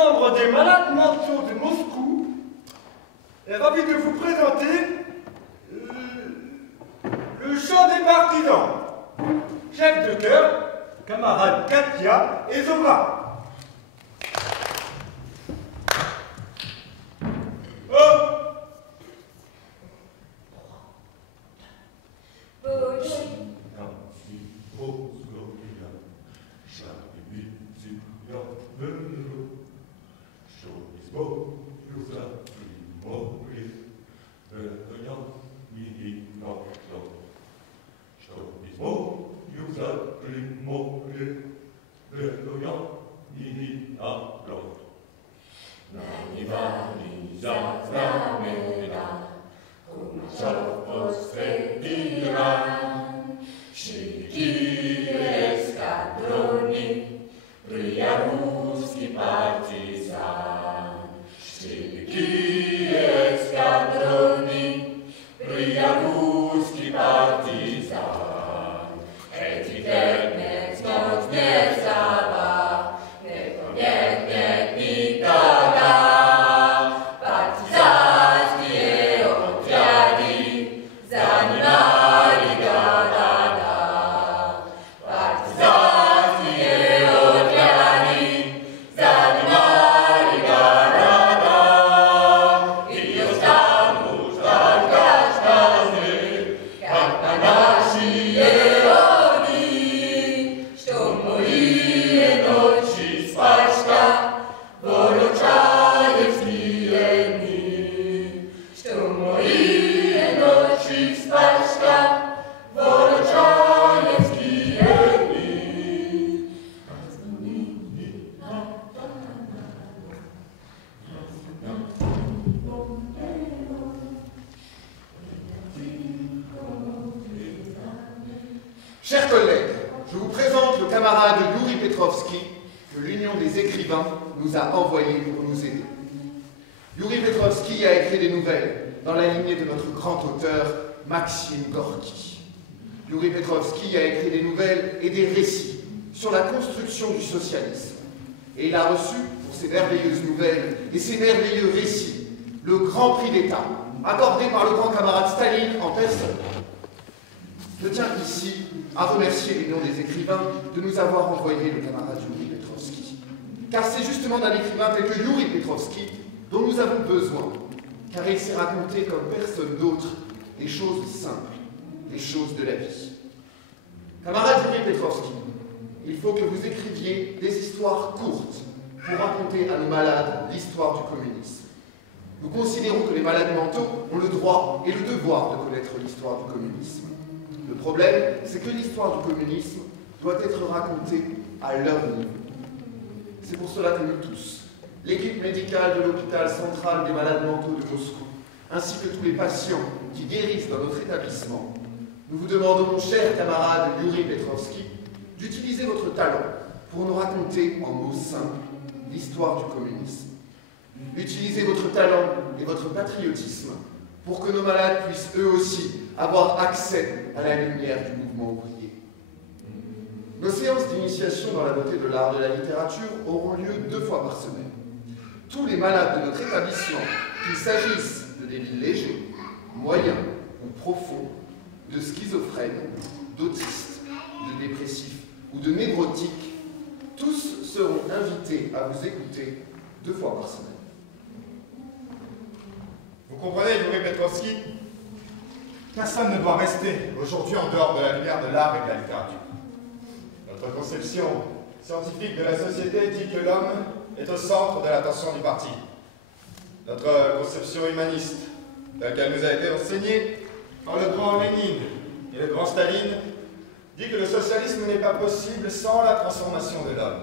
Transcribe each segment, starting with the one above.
l'ensemble des malades mentaux de Moscou est ravi de vous présenter le chant des partisans. Chef de chœur, camarades Katia et Zora. Chers collègues, je vous présente le camarade Youri Petrovski que l'Union des écrivains nous a envoyé pour nous aider. Youri Petrovski a écrit des nouvelles dans la lignée de notre grand auteur Maxime Gorky. Youri Petrovski a écrit des nouvelles et des récits sur la construction du socialisme. Et il a reçu, pour ses merveilleuses nouvelles et ses merveilleux récits, le Grand Prix d'État, accordé par le grand camarade Staline en personne. Je tiens ici à remercier l'Union des écrivains de nous avoir envoyé le camarade Youri Petrovski. Car c'est justement d'un écrivain tel que Youri Petrovski dont nous avons besoin, car il s'est raconté comme personne d'autre des choses simples, des choses de la vie. Camarade Youri Petrovski, il faut que vous écriviez des histoires courtes pour raconter à nos malades l'histoire du communisme. Nous considérons que les malades mentaux ont le droit et le devoir de connaître l'histoire du communisme. Le problème, c'est que l'histoire du communisme doit être racontée à leur niveau. C'est pour cela que nous tous, l'équipe médicale de l'hôpital central des malades mentaux de Moscou, ainsi que tous les patients qui guérissent dans notre établissement, nous vous demandons, cher camarade Youri Petrovski, d'utiliser votre talent pour nous raconter en mots simples l'histoire du communisme. Utilisez votre talent et votre patriotisme pour que nos malades puissent eux aussi avoir accès à la lumière du mouvement ouvrier. Nos séances d'initiation dans la beauté de l'art et de la littérature auront lieu 2 fois par semaine. Tous les malades de notre établissement, qu'il s'agisse de débits légers, moyens ou profonds, de schizophrènes, d'autistes, de dépressifs ou de névrotiques, tous seront invités à vous écouter 2 fois par semaine. Vous comprenez, Youri Petrovski? Personne ne doit rester aujourd'hui en dehors de la lumière de l'art et de la littérature. Notre conception scientifique de la société dit que l'homme est au centre de l'attention du parti. Notre conception humaniste, telle qu'elle nous a été enseignée par le grand Lénine et le grand Staline, dit que le socialisme n'est pas possible sans la transformation de l'homme.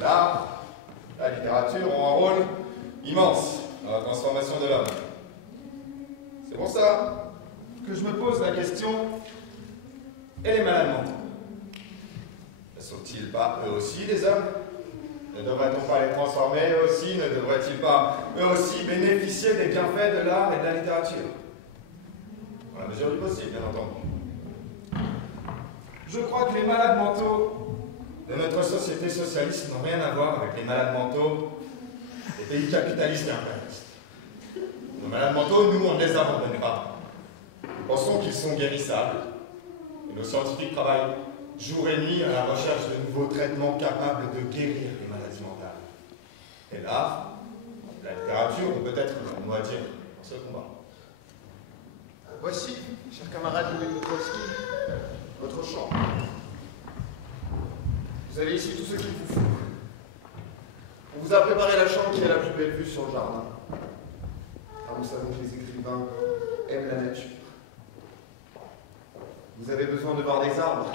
L'art, la littérature ont un rôle immense dans la transformation de l'homme. C'est pour ça que je me pose la question, et les malades mentaux? Ne sont-ils pas eux aussi des hommes? Ne devrait-on pas les transformer eux aussi? Ne devraient-ils pas eux aussi bénéficier des bienfaits de l'art et de la littérature? Dans la mesure du possible, bien entendu. Je crois que les malades mentaux de notre société socialiste n'ont rien à voir avec les malades mentaux des pays capitalistes et impérialistes. Nos malades mentaux, nous, on ne les abandonnera. Nous pensons qu'ils sont guérissables. Et nos scientifiques travaillent jour et nuit à la recherche de nouveaux traitements capables de guérir les maladies mentales. Et l'art, la littérature ont peut-être un mot à dire dans ce combat. Voici, chers camarades Yuri Petrovski, votre chambre. Vous avez ici tout ce qu'il vous faut. On vous a préparé la chambre qui a la plus belle vue sur le jardin. Car nous savons que les écrivains aiment la nature. Vous avez besoin de voir des arbres,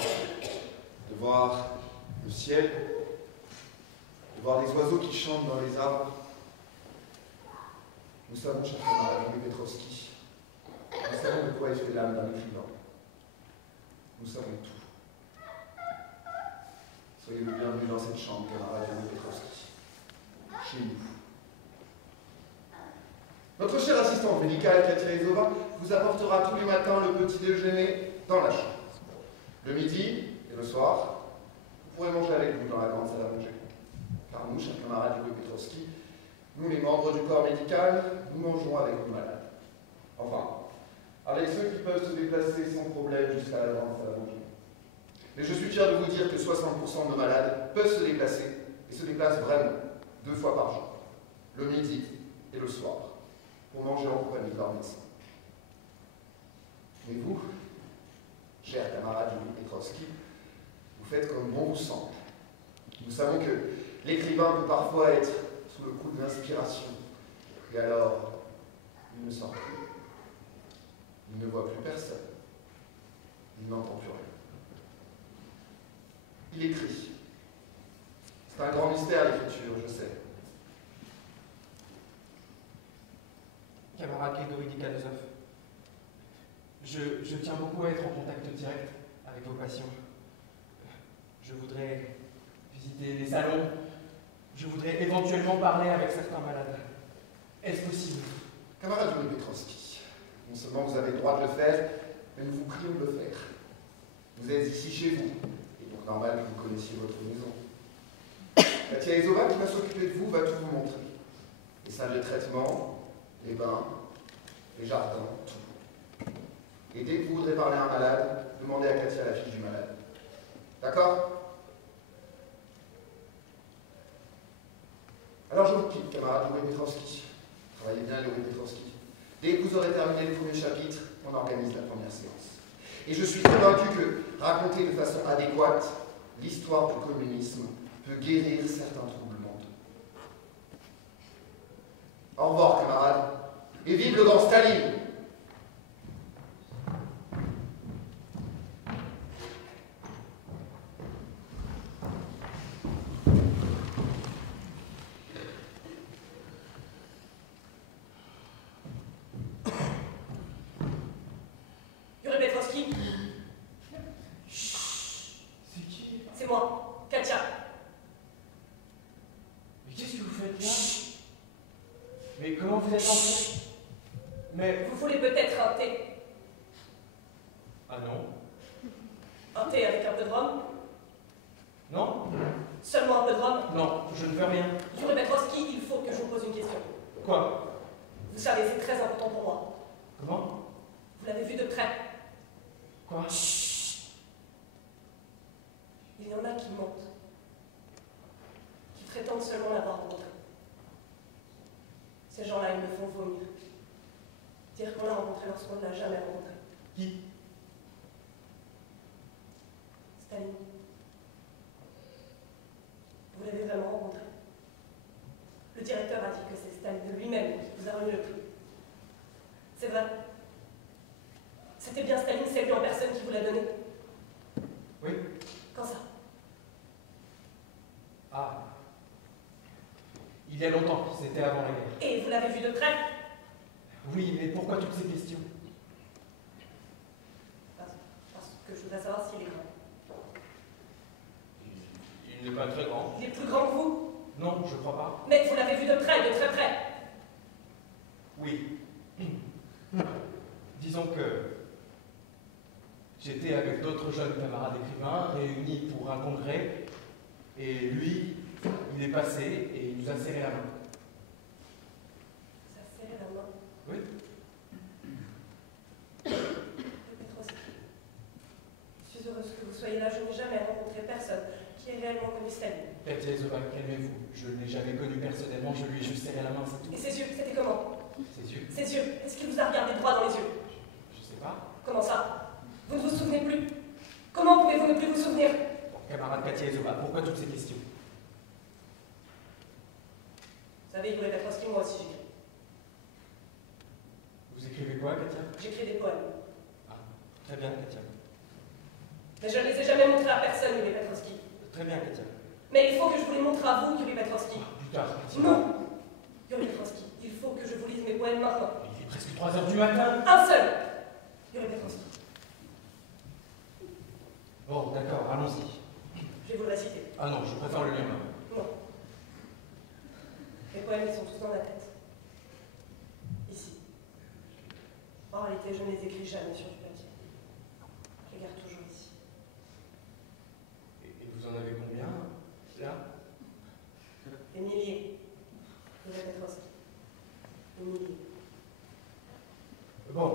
de voir le ciel, de voir des oiseaux qui chantent dans les arbres. Nous savons, chers camarades Yuri Petrovski, nous savons de quoi est fait l'âme d'un écrivain. Nous savons tout. Soyez le bienvenu dans cette chambre, camarade Yuri Petrovski. Chez nous. Notre chère assistante médicale, Katia Izova, vous apportera tous les matins le petit déjeuner dans la chambre. Le midi et le soir, vous pourrez manger avec nous dans la grande salle à manger. Car nous, chers camarades Yuri Petrovski, nous, les membres du corps médical, nous mangeons avec nos malades. Enfin, avec ceux qui peuvent se déplacer sans problème jusqu'à la grande salle à manger. Mais je suis fier de vous dire que 60% de nos malades peuvent se déplacer, et se déplacent vraiment, 2 fois par jour, le midi et le soir, pour manger en compagnie de leur médecin. Mais vous, chers camarades Yuri Petrovski, vous faites comme bon vous semble. Nous savons que l'écrivain peut parfois être sous le coup de l'inspiration, et alors, il ne sort plus. Il ne voit plus personne. Il n'entend plus rien. Il écrit. C'est un grand mystère, l'écriture, je sais. Camarade Grigori Dikhanezov, je tiens beaucoup à être en contact direct avec vos patients. Je voudrais visiter les salons. Je voudrais éventuellement parler avec certains malades. Est-ce possible? Camarade Yuri Petrovski, non seulement vous avez le droit de le faire, mais nous vous prions de le faire. Vous êtes ici chez vous, et donc normal que vous connaissiez votre maison. Katia Izova, qui va s'occuper de vous, va tout vous montrer. Les salles de traitement, les bains, les jardins, tout. Et dès que vous voudrez parler à un malade, demandez à Katia la fiche du malade. D'accord? Alors je vous quitte, camarade Yuri Petrovski. Travaillez bien, Yuri Petrovski. Dès que vous aurez terminé le premier chapitre, on organise la première séance. Et je suis convaincu que raconter de façon adéquate l'histoire du communisme peut guérir certains troubles mentaux. Au revoir, camarades, et vive le grand Staline! Yuri Petrovski. C'est qui? C'est moi, Katia. Mais qu'est-ce que vous faites là? Mais comment vous êtes entré? Mais... Vous voulez peut-être un thé? Ah non? Un thé avec un peu de rhum? Non? Seulement un peu de rhum? Non, je ne veux rien. Yuri Petrovski, il faut que je vous pose une question. Quoi? Vous savez, c'est très important pour moi. Comment? Vous l'avez vu de près. Quoi? Il y en a qui mentent, qui prétendent seulement l'avoir rencontré. Ces gens-là, ils me font vomir. Dire qu'on l'a rencontré lorsqu'on ne l'a jamais rencontré. Qui? Staline. Vous l'avez vraiment rencontré. Le directeur a dit que c'est Staline de lui-même qui vous a remis le prix. C'est vrai. C'était bien Staline, c'est lui en personne qui vous l'a donné. Oui? Quand ça? Ah. Il y a longtemps, c'était avant la guerre. Et vous l'avez vu de près? Oui, mais pourquoi toutes ces questions? Parce que je voudrais savoir s'il est grand. Il n'est pas très grand. Il est plus grand que vous? Non, je crois pas. Mais vous l'avez vu de près, de très près. Oui. Disons que j'étais avec d'autres jeunes camarades écrivains réunis pour un congrès Et lui, il est passé et il nous a serré la main. Ça serré la main. Oui. Petrowski. Je suis heureuse que vous soyez là. Je n'ai jamais rencontré personne qui ait réellement connu Staline. Katia Izova, calmez-vous. Je ne l'ai jamais connu personnellement, je lui ai juste serré la main, c'est tout. Et ses yeux, c'était comment? Ses yeux? Ses yeux, est-ce qu'il vous a regardé droit dans les yeux? Je sais pas. Comment ça? Vous ne vous souvenez plus? Comment pouvez-vous ne plus vous souvenir? Camarade Katia Izova, pourquoi toutes ces questions? Vous savez, Yuri Petrowski, moi aussi j'écris. Vous écrivez quoi, Katia? J'écris des poèmes. Ah, très bien, Katia. Mais je ne les ai jamais montrés à personne, Yuri Petrowski. Très bien, Katia. Mais il faut que je vous les montre à vous, Yuri Petrowski. Plus tard, Katia. Non! Yuri Petrowski, il faut que je vous lise mes poèmes maintenant. Il est presque 3 heures du matin. Un seul! Yuri Petrowski. Bon, d'accord, allons-y. Je vais vous le réciter. Ah non, je préfère le lire moi. Non. Mes poèmes, ils sont tous dans la tête. Ici. En réalité, je ne les écris jamais sur du papier. Je les garde toujours ici. Et vous en avez combien, là? Des milliers. Yuri Petrowski. Des milliers. Bon,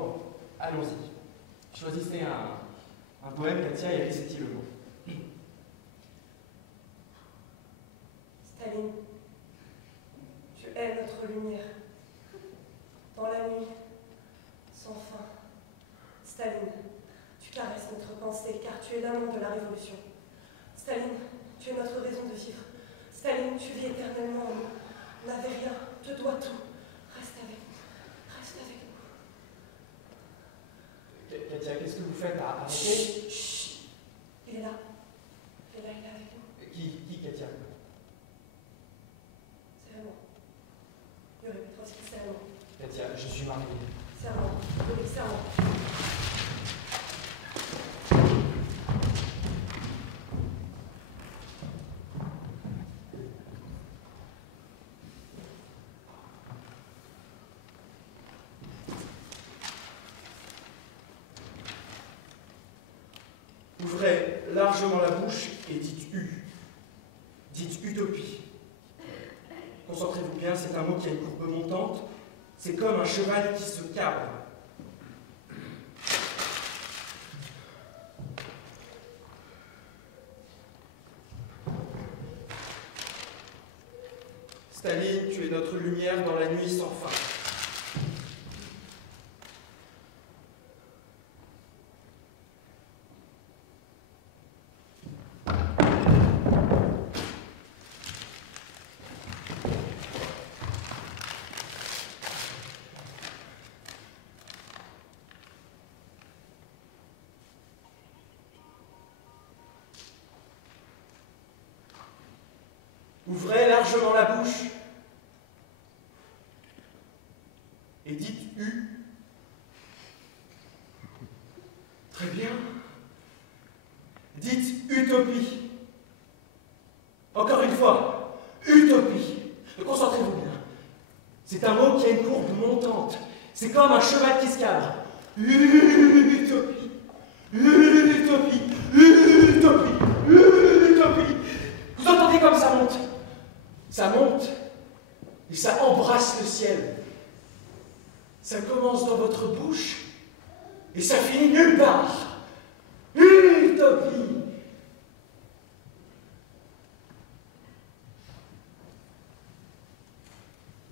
allons-y. Choisissez un poème, Katia, et récitez le mot. Staline, tu es notre lumière. Dans la nuit, sans fin. Staline, tu caresses notre pensée, car tu es l'amant de la révolution. Staline, tu es notre raison de vivre. Staline, tu vis éternellement en nous. On n'avait rien, te dois tout. Reste avec nous. Reste avec nous. Katia, qu'est-ce que vous faites? Arrêtez. Chut, chut. Il est là. Il est là, il est avec nous. Qui, Katia? Serre-moi. Yuri Petrowski, serre-moi. Katia, je suis marié. Serre-moi. Yuri, serre-moi. Ouvrez largement la bouche et dites U. Dites utopie. Concentrez-vous bien, c'est un mot qui a une courbe montante. C'est comme un cheval qui se cabre. Staline, tu es notre lumière dans la nuit sans fin. Ouvrez largement la bouche et dites U. Très bien. Dites utopie. Encore une fois, utopie. Concentrez-vous bien. C'est un mot qui a une courbe montante. C'est comme un cheval qui se cabre. Utopie. Utopie. Utopie. Utopie. Vous entendez comme ça monte? Ça monte et ça embrasse le ciel. Ça commence dans votre bouche et ça finit nulle part. Utopie.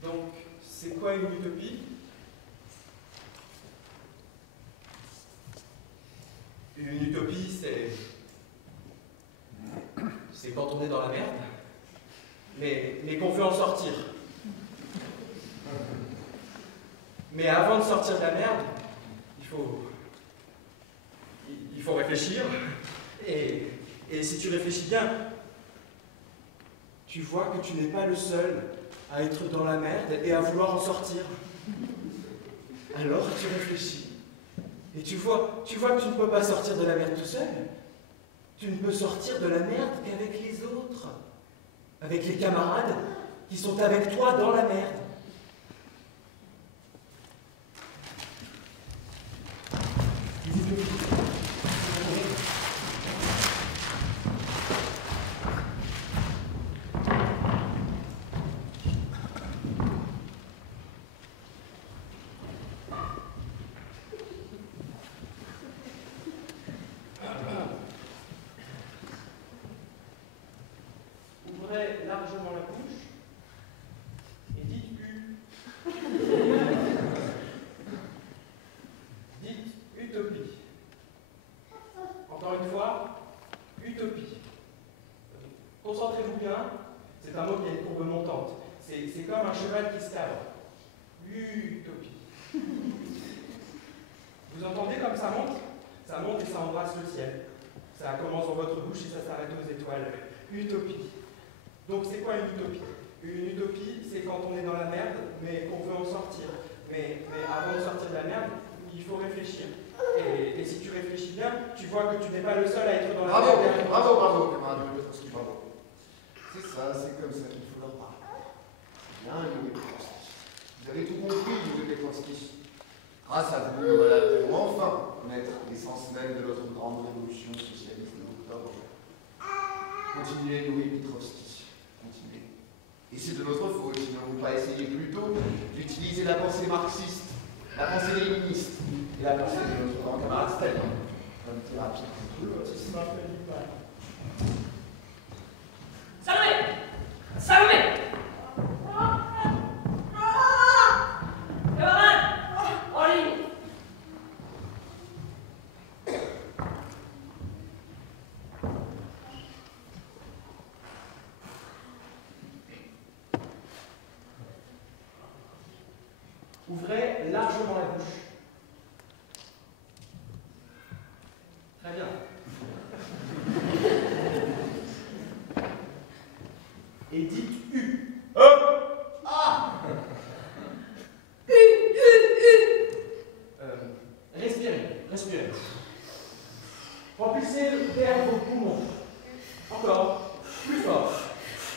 Donc, c'est quoi une utopie? Une utopie, c'est quand on est dans la merde, mais qu'on veut en sortir. Mais avant de sortir de la merde, il faut réfléchir. Et si tu réfléchis bien, tu vois que tu n'es pas le seul à être dans la merde et à vouloir en sortir. Alors tu réfléchis. Et tu vois que tu ne peux pas sortir de la merde tout seul. Tu ne peux sortir de la merde qu'avec les autres. Avec les camarades qui sont avec toi dans la merde. largement la bouche et dites U. Dites utopie. Encore une fois, utopie. Concentrez-vous bien, c'est un mot qui a une courbe montante. C'est comme un cheval qui se cabre. Utopie. Vous entendez comme ça monte? Ça monte et ça embrasse le ciel. Ça commence dans votre bouche et ça s'arrête aux étoiles. Utopie. Donc c'est quoi une utopie? Une utopie, c'est quand on est dans la merde, mais qu'on veut en sortir. Mais avant de sortir de la merde, il faut réfléchir. Et si tu réfléchis bien, tu vois que tu n'es pas le seul à être dans la merde. Bravo, camarade Petrovski, bravo. C'est ça, c'est comme ça qu'il faut leur parler. C'est bien, Yuri Petrovski. Vous avez tout compris, Yuri Petrovski. Grâce à vous, nous allons enfin connaître l'essence même de notre grande révolution socialiste d'octobre. Continuez, Yuri Petrovski. Continuez. Et c'est de notre faute si nous n'avons pas essayé plus tôt d'utiliser la pensée marxiste, la pensée léniniste et la pensée de notre grand camarade Staline comme thérapie contre le autisme. Salomé! Salomé! Camarade! En ligne! Ouvrez largement la bouche. Très bien. Et dites U. Respirez. Remplissez d'air vos poumons. Encore. Plus fort.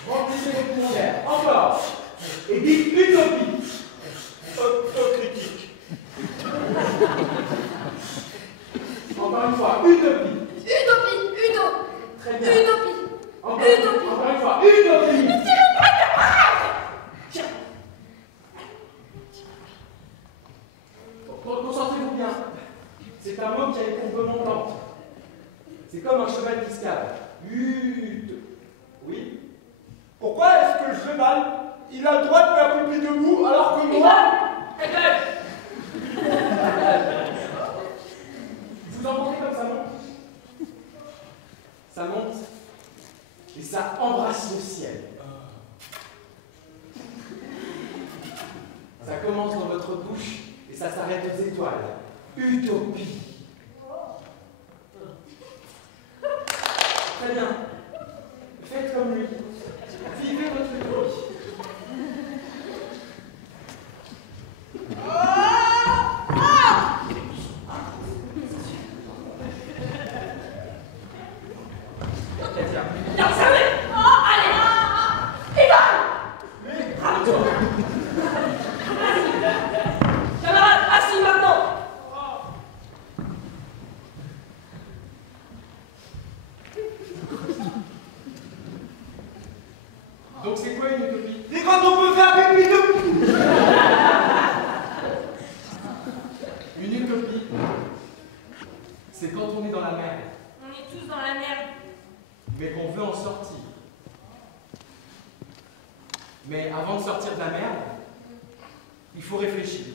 Remplissez vos poumons d'air. Encore. Et dites utopie. Autocritique. Encore une fois, utopie. Utopie! Très bien. Utopie! Encore Utopie. une fois, utopie. Tiens. Concentrez-vous bien. C'est un mot qui a une courbe montante. C'est comme un cheval qui se cabre. Oui. Pourquoi est-ce que le cheval, il a le droit de faire pipi debout alors que moi... Vous entendez comme ça monte? Ça monte et ça embrasse le ciel. Ça commence dans votre bouche et ça s'arrête aux étoiles. Utopie. Très bien. Faites comme lui. Vivez votre utopie. Camarade, assis maintenant! Donc c'est quoi une utopie? Et quand on peut faire pipi debout... Une utopie, c'est quand on est dans la merde, On est tous dans la merde. mais qu'on veut en sortir. Mais avant de sortir de la merde, il faut réfléchir.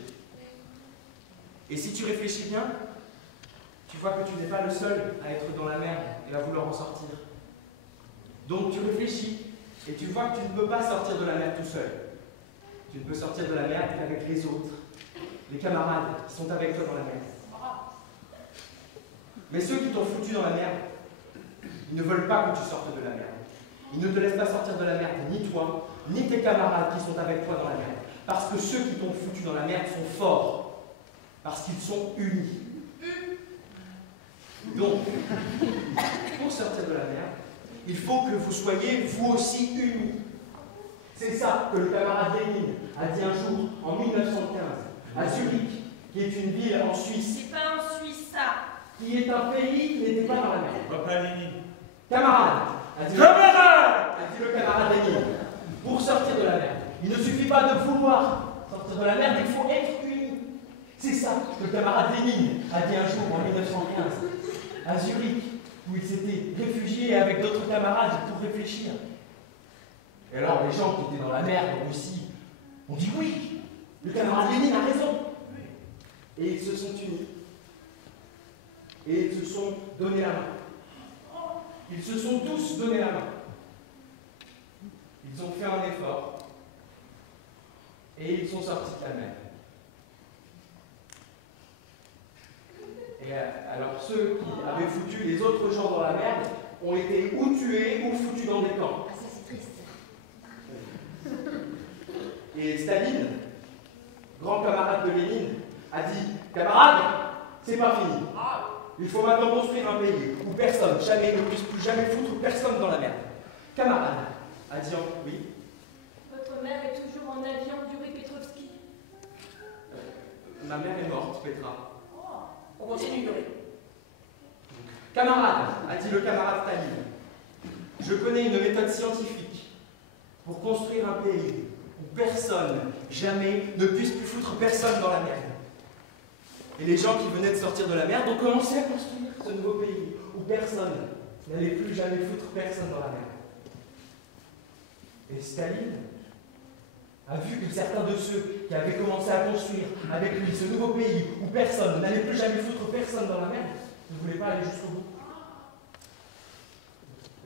Et si tu réfléchis bien, tu vois que tu n'es pas le seul à être dans la merde et à vouloir en sortir. Donc tu réfléchis et tu vois que tu ne peux pas sortir de la merde tout seul. Tu ne peux sortir de la merde qu'avec les autres, les camarades qui sont avec toi dans la merde. Mais ceux qui t'ont foutu dans la merde, ils ne veulent pas que tu sortes de la merde. Ils ne te laissent pas sortir de la merde, ni toi, ni tes camarades qui sont avec toi dans la merde. Parce que ceux qui t'ont foutu dans la merde sont forts. Parce qu'ils sont unis. Donc, pour sortir de la merde, il faut que vous soyez vous aussi unis. C'est ça que le camarade Lénine a dit un jour, en 1915, à Zurich, qui est une ville en Suisse, C'est pas en Suisse, ça. qui est un pays qui n'était pas dans la merde. Papa Lénine. Camarade, a dit le camarade Lénine, pour sortir de la merde, il ne suffit pas de vouloir sortir de la merde, il faut être unis. C'est ça que le camarade Lénine a dit un jour en 1915 à Zurich, où il s'était réfugié avec d'autres camarades pour réfléchir. Et alors les gens qui étaient dans la merde en Russie ont dit oui, le camarade Lénine a raison. Et ils se sont unis. Et ils se sont donné la main. Ils se sont tous donné la main. Ils ont fait un effort. Et ils sont sortis de la merde. Et alors ceux qui avaient foutu les autres gens dans la merde ont été ou tués ou foutus dans des camps. Ah, ça c'est triste. Et Staline, grand camarade de Lénine, a dit « Camarades, c'est pas fini. Il faut maintenant construire un pays où personne, jamais, ne puisse plus jamais foutre personne dans la merde. » Camarade, a dit « Oui. » Votre mère est toujours en avion Yuri Petrovski. Ma mère est morte, Petra. On continue, Yuri. Camarade, a dit le camarade Staline, je connais une méthode scientifique pour construire un pays où personne, jamais, ne puisse plus foutre personne dans la merde. Et les gens qui venaient de sortir de la merde ont commencé à construire ce nouveau pays où personne n'allait plus jamais foutre personne dans la merde. Et Staline a vu que certains de ceux qui avaient commencé à construire avec lui ce nouveau pays où personne n'allait plus jamais foutre personne dans la merde ne voulaient pas aller jusqu'au bout.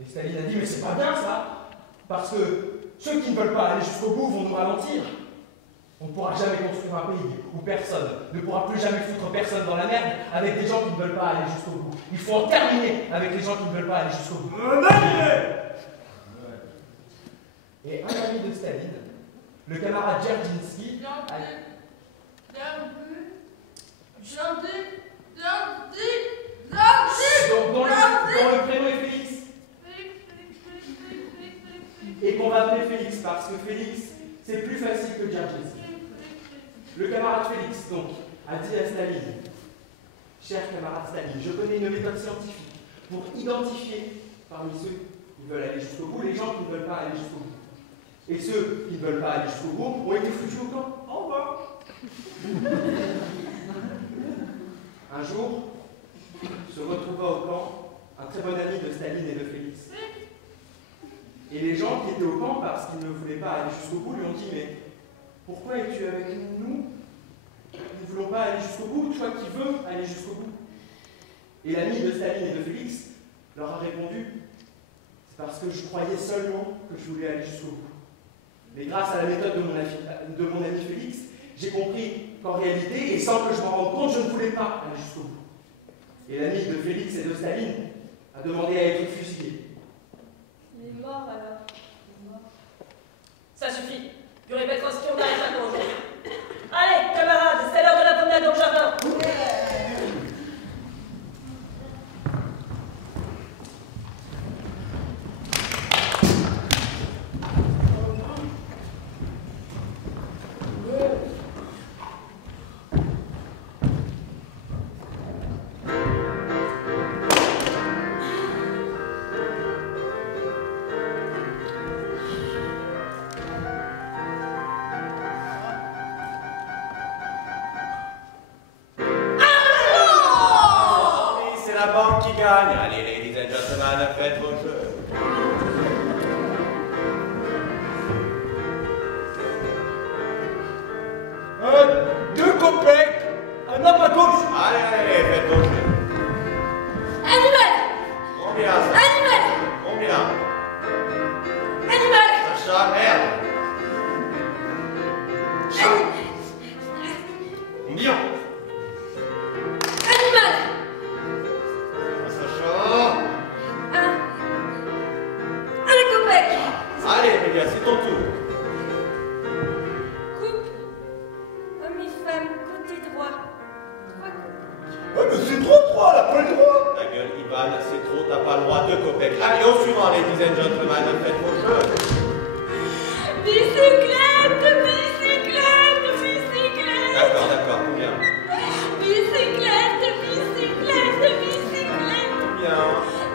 Et Staline a dit, mais c'est pas bien ça, parce que ceux qui ne veulent pas aller jusqu'au bout vont nous ralentir. On ne pourra jamais construire un pays où personne ne pourra plus jamais foutre personne dans la merde avec des gens qui ne veulent pas aller jusqu'au bout. Il faut en terminer avec les gens qui ne veulent pas aller jusqu'au bout. Et un ami de Staline, le camarade Dzerzhinsky, dont le prénom est Félix, et qu'on va appeler Félix parce que Félix, c'est plus facile que Dzerzhinsky. Le camarade Félix, donc, a dit à Staline, cher camarade Staline, je connais une méthode scientifique pour identifier parmi ceux qui veulent aller jusqu'au bout les gens qui ne veulent pas aller jusqu'au bout. Et ceux qui ne veulent pas aller jusqu'au bout ont été foutus au camp. Au revoir. Un jour, se retrouva au camp un très bon ami de Staline et de Félix. Et les gens qui étaient au camp parce qu'ils ne voulaient pas aller jusqu'au bout lui ont dit, mais pourquoi es-tu avec nous? Nous ne voulons pas aller jusqu'au bout, toi qui veux aller jusqu'au bout. Et l'ami de Staline et de Félix leur a répondu, c'est parce que je croyais seulement que je voulais aller jusqu'au bout. Mais grâce à la méthode de mon ami Félix, j'ai compris qu'en réalité, et sans que je m'en rende compte, je ne voulais pas aller jusqu'au bout. Et l'ami de Félix et de Staline a demandé à être fusillé. Il est mort alors. Il est mort. Ça suffit. Yuri Petrovski, on arrête maintenant aujourd'hui. Allez, camarades, c'est l'heure de la promenade dans le jardin. Allez, ladies and gentlemen, faites vos jeux. 2 copecs, un homme à gauche. Allez, faites vos jeux. Animal! Combien ça? Animal! Combien? Animal! Sacha, merde. Chat. Combien? Animal! Allez, les gars, c'est ton tour. Couple. Homme et femme, côté droit. 3 couples. Mais c'est trop 3, elle a pas le droit. Ta gueule, Ivan, c'est trop, t'as pas le droit, 2 copecs. Allez, au suivant, ladies and gentlemen, faites vos jeux. Bicyclette, bicyclette, bicyclette. D'accord, combien? Bicyclette, bicyclette, bicyclette. Combien?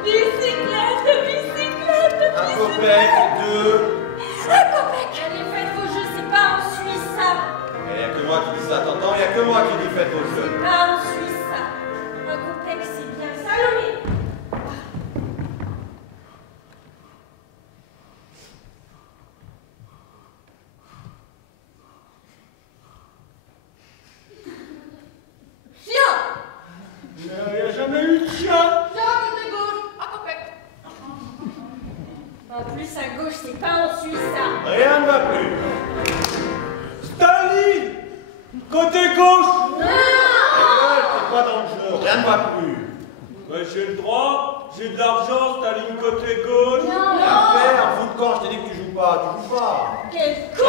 Bicyclette, bicyclette, Un copec, 2. Un copec. Allez, faites vos jeux, c'est pas en Suisse ça. Il n'y a que moi qui dis ça, t'entends? Il n'y a que moi qui dis faites vos jeux. C'est pas en Suisse ça. Un copec, c'est bien. Salomé. J'ai le droit, j'ai de l'argent, Staline côté gauche. Non, La faire, fous de camp, je t'ai dit que tu joues pas, tu joues pas. Quel con!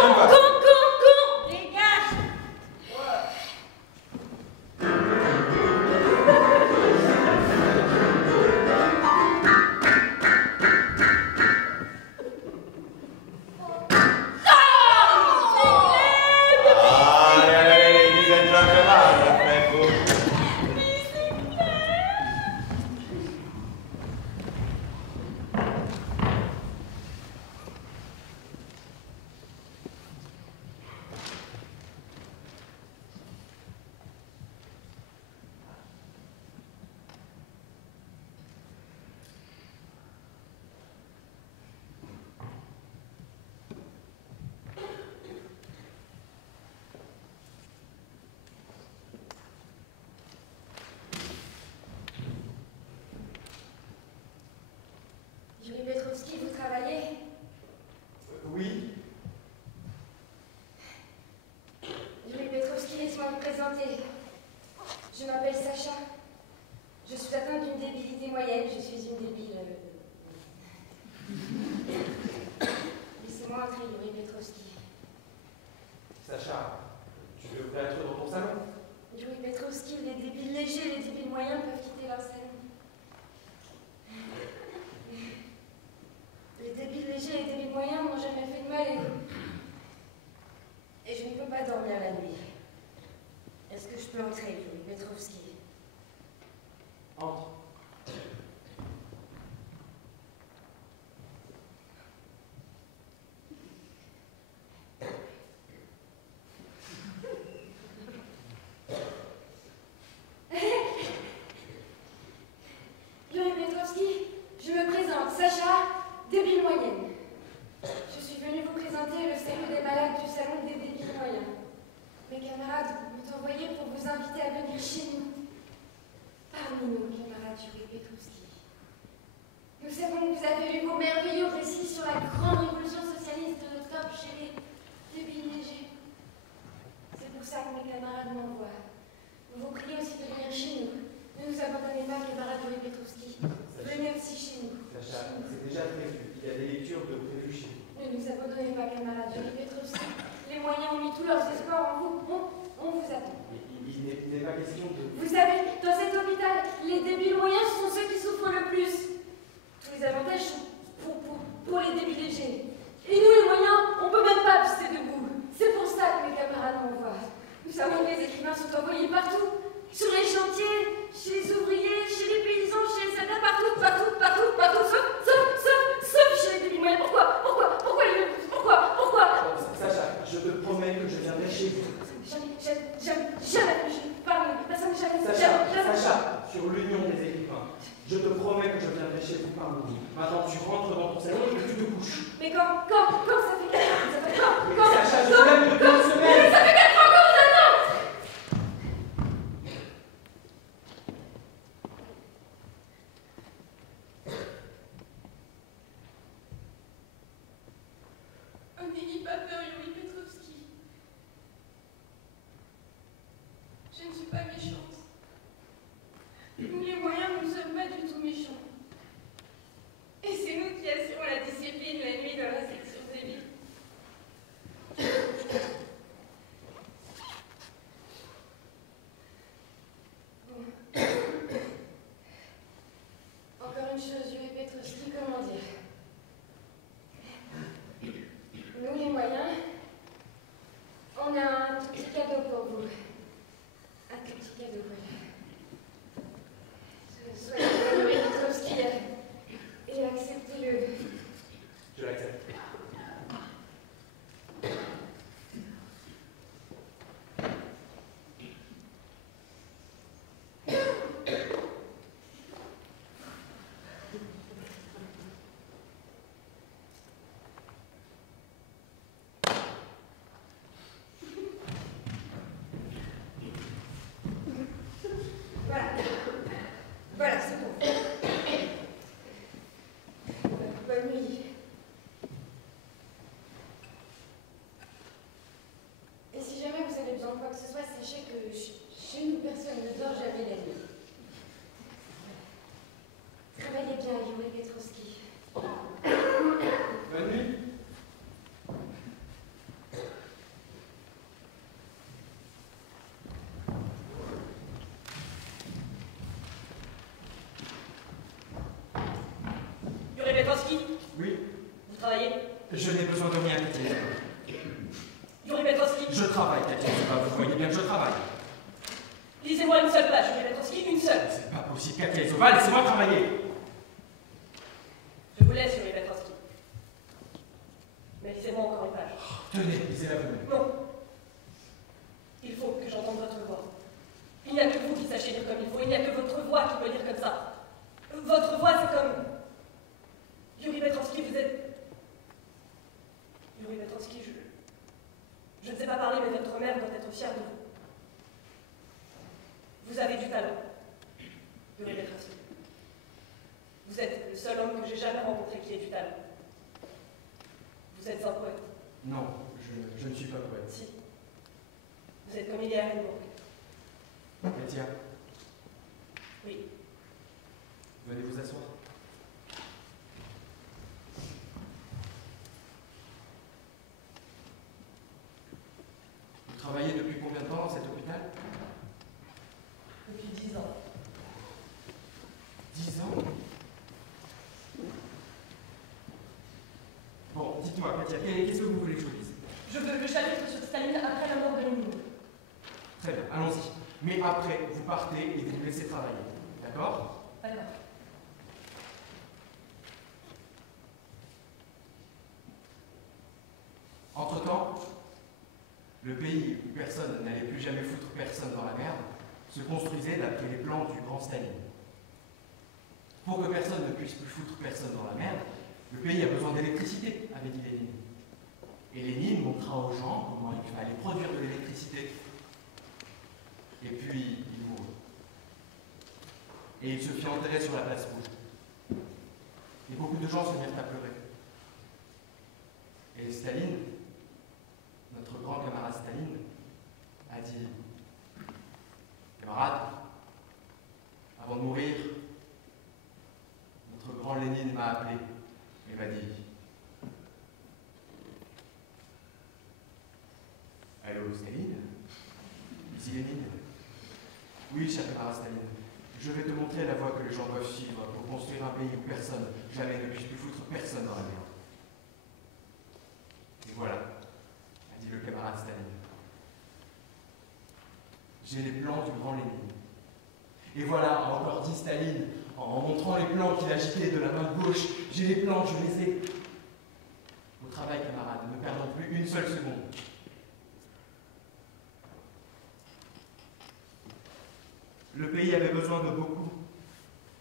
Dégage! Allez, ladies and gentlemen, faites-vous. Yuri Petrovski, vous travaillez? Oui. Yuri Petrovski, laisse-moi me présenter. Je m'appelle Sacha. Je suis atteinte d'une débilité moyenne. Je suis une débile. Laissez-moi entrer, Yuri Petrovski. Sacha, tu veux être dans ton salon? Yuri Petrovski, les débiles légers et les débiles moyens peuvent quitter leur salon. Les débiles légers et les débiles moyens n'ont jamais fait de mal et je ne peux pas dormir la nuit. Est-ce que je peux entrer, Yuri Petrovski? Entre. Yuri Petrovski, je me présente, Sacha, débile moyenne. Je suis venue vous présenter le salut des malades du salon des débiles moyens. Mes camarades m'ont envoyé pour vous inviter à venir chez nous. Parmi nous, camarade Yuri Petrovski. Nous savons que vous avez lu vos merveilleux récits sur la grande révolution socialiste de l'octobre chez les débiles légers. C'est pour ça que mes camarades m'envoient. Nous vous prions aussi de venir chez nous. Ne nous abandonnez pas, camarade Yuri Petrovski. Venez aussi chez nous. Sacha, c'est déjà prévu. Il y a des lectures de prévues chez nous. Ne nous abandonnez pas, camarade Yuri Petrovski. Les moyens ont mis tous leurs espoirs en vous. On vous attend. Il n'est pas question de... Vous savez, dans cet hôpital, les débiles moyens sont ceux qui souffrent le plus. Tous les avantages sont pour les débiles légers. Et nous, les moyens, on ne peut même pas rester debout. C'est pour ça que mes camarades m'envoient. Nous savons que les écrivains sont envoyés partout. Sur les chantiers, chez les ouvriers, chez les paysans, chez les soldats, partout, sauf chez les débiles moyens. Pourquoi? Sacha, je te promets que je viendrai chez vous. Jamais, pardon, personne jamais. Sacha, sur l'union des écrivains, je te promets que je viendrai chez vous parmi nous. Maintenant, tu rentres dans ton salon et que tu te couches. Mais quand ça fait 4 ans, quand Sacha, je t'aime depuis une semaine. ça fait 4 ans qu'on vous attend. N'ayez pas peur, Yuri Petrovski. Je ne suis pas méchante. Nous, les moyens, nous ne sommes pas du tout méchants. Et c'est nous qui assurons la discipline la nuit dans la section des villes. Bon. Encore une chose, Yuri Petrovski, comment dire? Nous, les moyens, on a un tout petit cadeau pour vous. Un tout petit cadeau, voilà. Soyez Yuri Petrovski et acceptez-le. Je l'accepte. Voilà, c'est bon. Bonne nuit. Et si jamais vous avez besoin de quoi que ce soit, sachez que chez nous, personne ne dort jamais la nuit. Petrovski, Oui, vous travaillez? je n'ai besoin de rien, Katia. Yuri Petrovski, Je travaille, Katia Izova, vous voyez bien que je travaille. lisez-moi une seule page, Yuri Petrovski, une seule. C'est pas possible, Katia Izova, laissez-moi travailler. Je vous laisse, Yuri Petrovski. Mais lisez-moi encore une page. Tenez, lisez-la vous-même. Non. Il faut que j'entende votre voix. Il n'y a que vous qui sachiez lire comme il faut. Il n'y a que votre voix qui peut lire comme ça. Votre voix, c'est comme... Yuri Petrovski, vous êtes... Yuri Petrovski, je ne sais pas parler, mais votre mère doit être fière de vous. Vous avez du talent, Yuri Petrovski. Vous êtes le seul homme que j'ai jamais rencontré qui ait du talent. Vous êtes un poète. Non, je ne suis pas poète. Si. Vous êtes comme Ilya Renbourg. Katia, Oui. venez vous asseoir. Vous travaillez depuis combien de temps dans cet hôpital? Depuis 10 ans. 10 ans? Bon, dites-moi, Katia, qu'est-ce que vous voulez que je vous dise? Je veux le chapitre sur Staline après la mort de Lénine. Très bien, allons-y. Mais après, vous partez et vous nous laissez travailler. D'accord? D'accord. Entre-temps, le pays où personne n'allait plus jamais foutre personne dans la merde se construisait d'après les plans du grand Staline. Pour que personne ne puisse plus foutre personne dans la merde, le pays a besoin d'électricité, avait dit Lénine. Et Lénine montra aux gens comment il fallait produire de l'électricité. Et puis, il mourut. Et il se fit enterrer sur la place rouge. Et beaucoup de gens se mirent à pleurer. Et Staline, notre grand camarade Staline, a dit « Camarade, avant de mourir, notre grand Lénine m'a appelé et m'a dit « Allô, Staline? Ici Lénine. Oui, cher camarade Staline, je vais te montrer la voie que les gens doivent suivre pour construire un pays où personne, jamais ne puisse plus foutre personne dans la merde. » Et voilà, a dit le camarade Staline. J'ai les plans du grand Lénine. Et voilà, a encore dit Staline, en montrant les plans qu'il agitait de la main gauche. J'ai les plans, je les ai. Au travail, camarades, ne perdons plus une seule seconde. Le pays avait besoin de beaucoup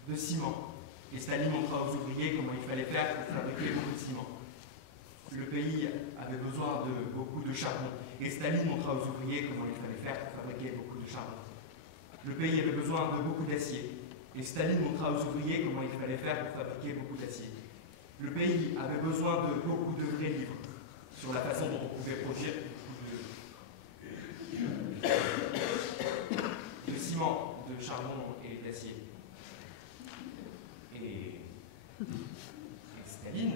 de ciment. Et Staline montra aux ouvriers comment il fallait faire pour fabriquer beaucoup de ciment. Le pays avait besoin de beaucoup de charbon. Et Staline montra aux ouvriers comment il fallait faire pour fabriquer beaucoup de charbon. Le pays avait besoin de beaucoup d'acier. Et Staline montra aux ouvriers comment il fallait faire pour fabriquer beaucoup d'acier. Le pays avait besoin de beaucoup de vrais livres sur la façon dont on pouvait produire de ciment, de charbon et d'acier. Et Staline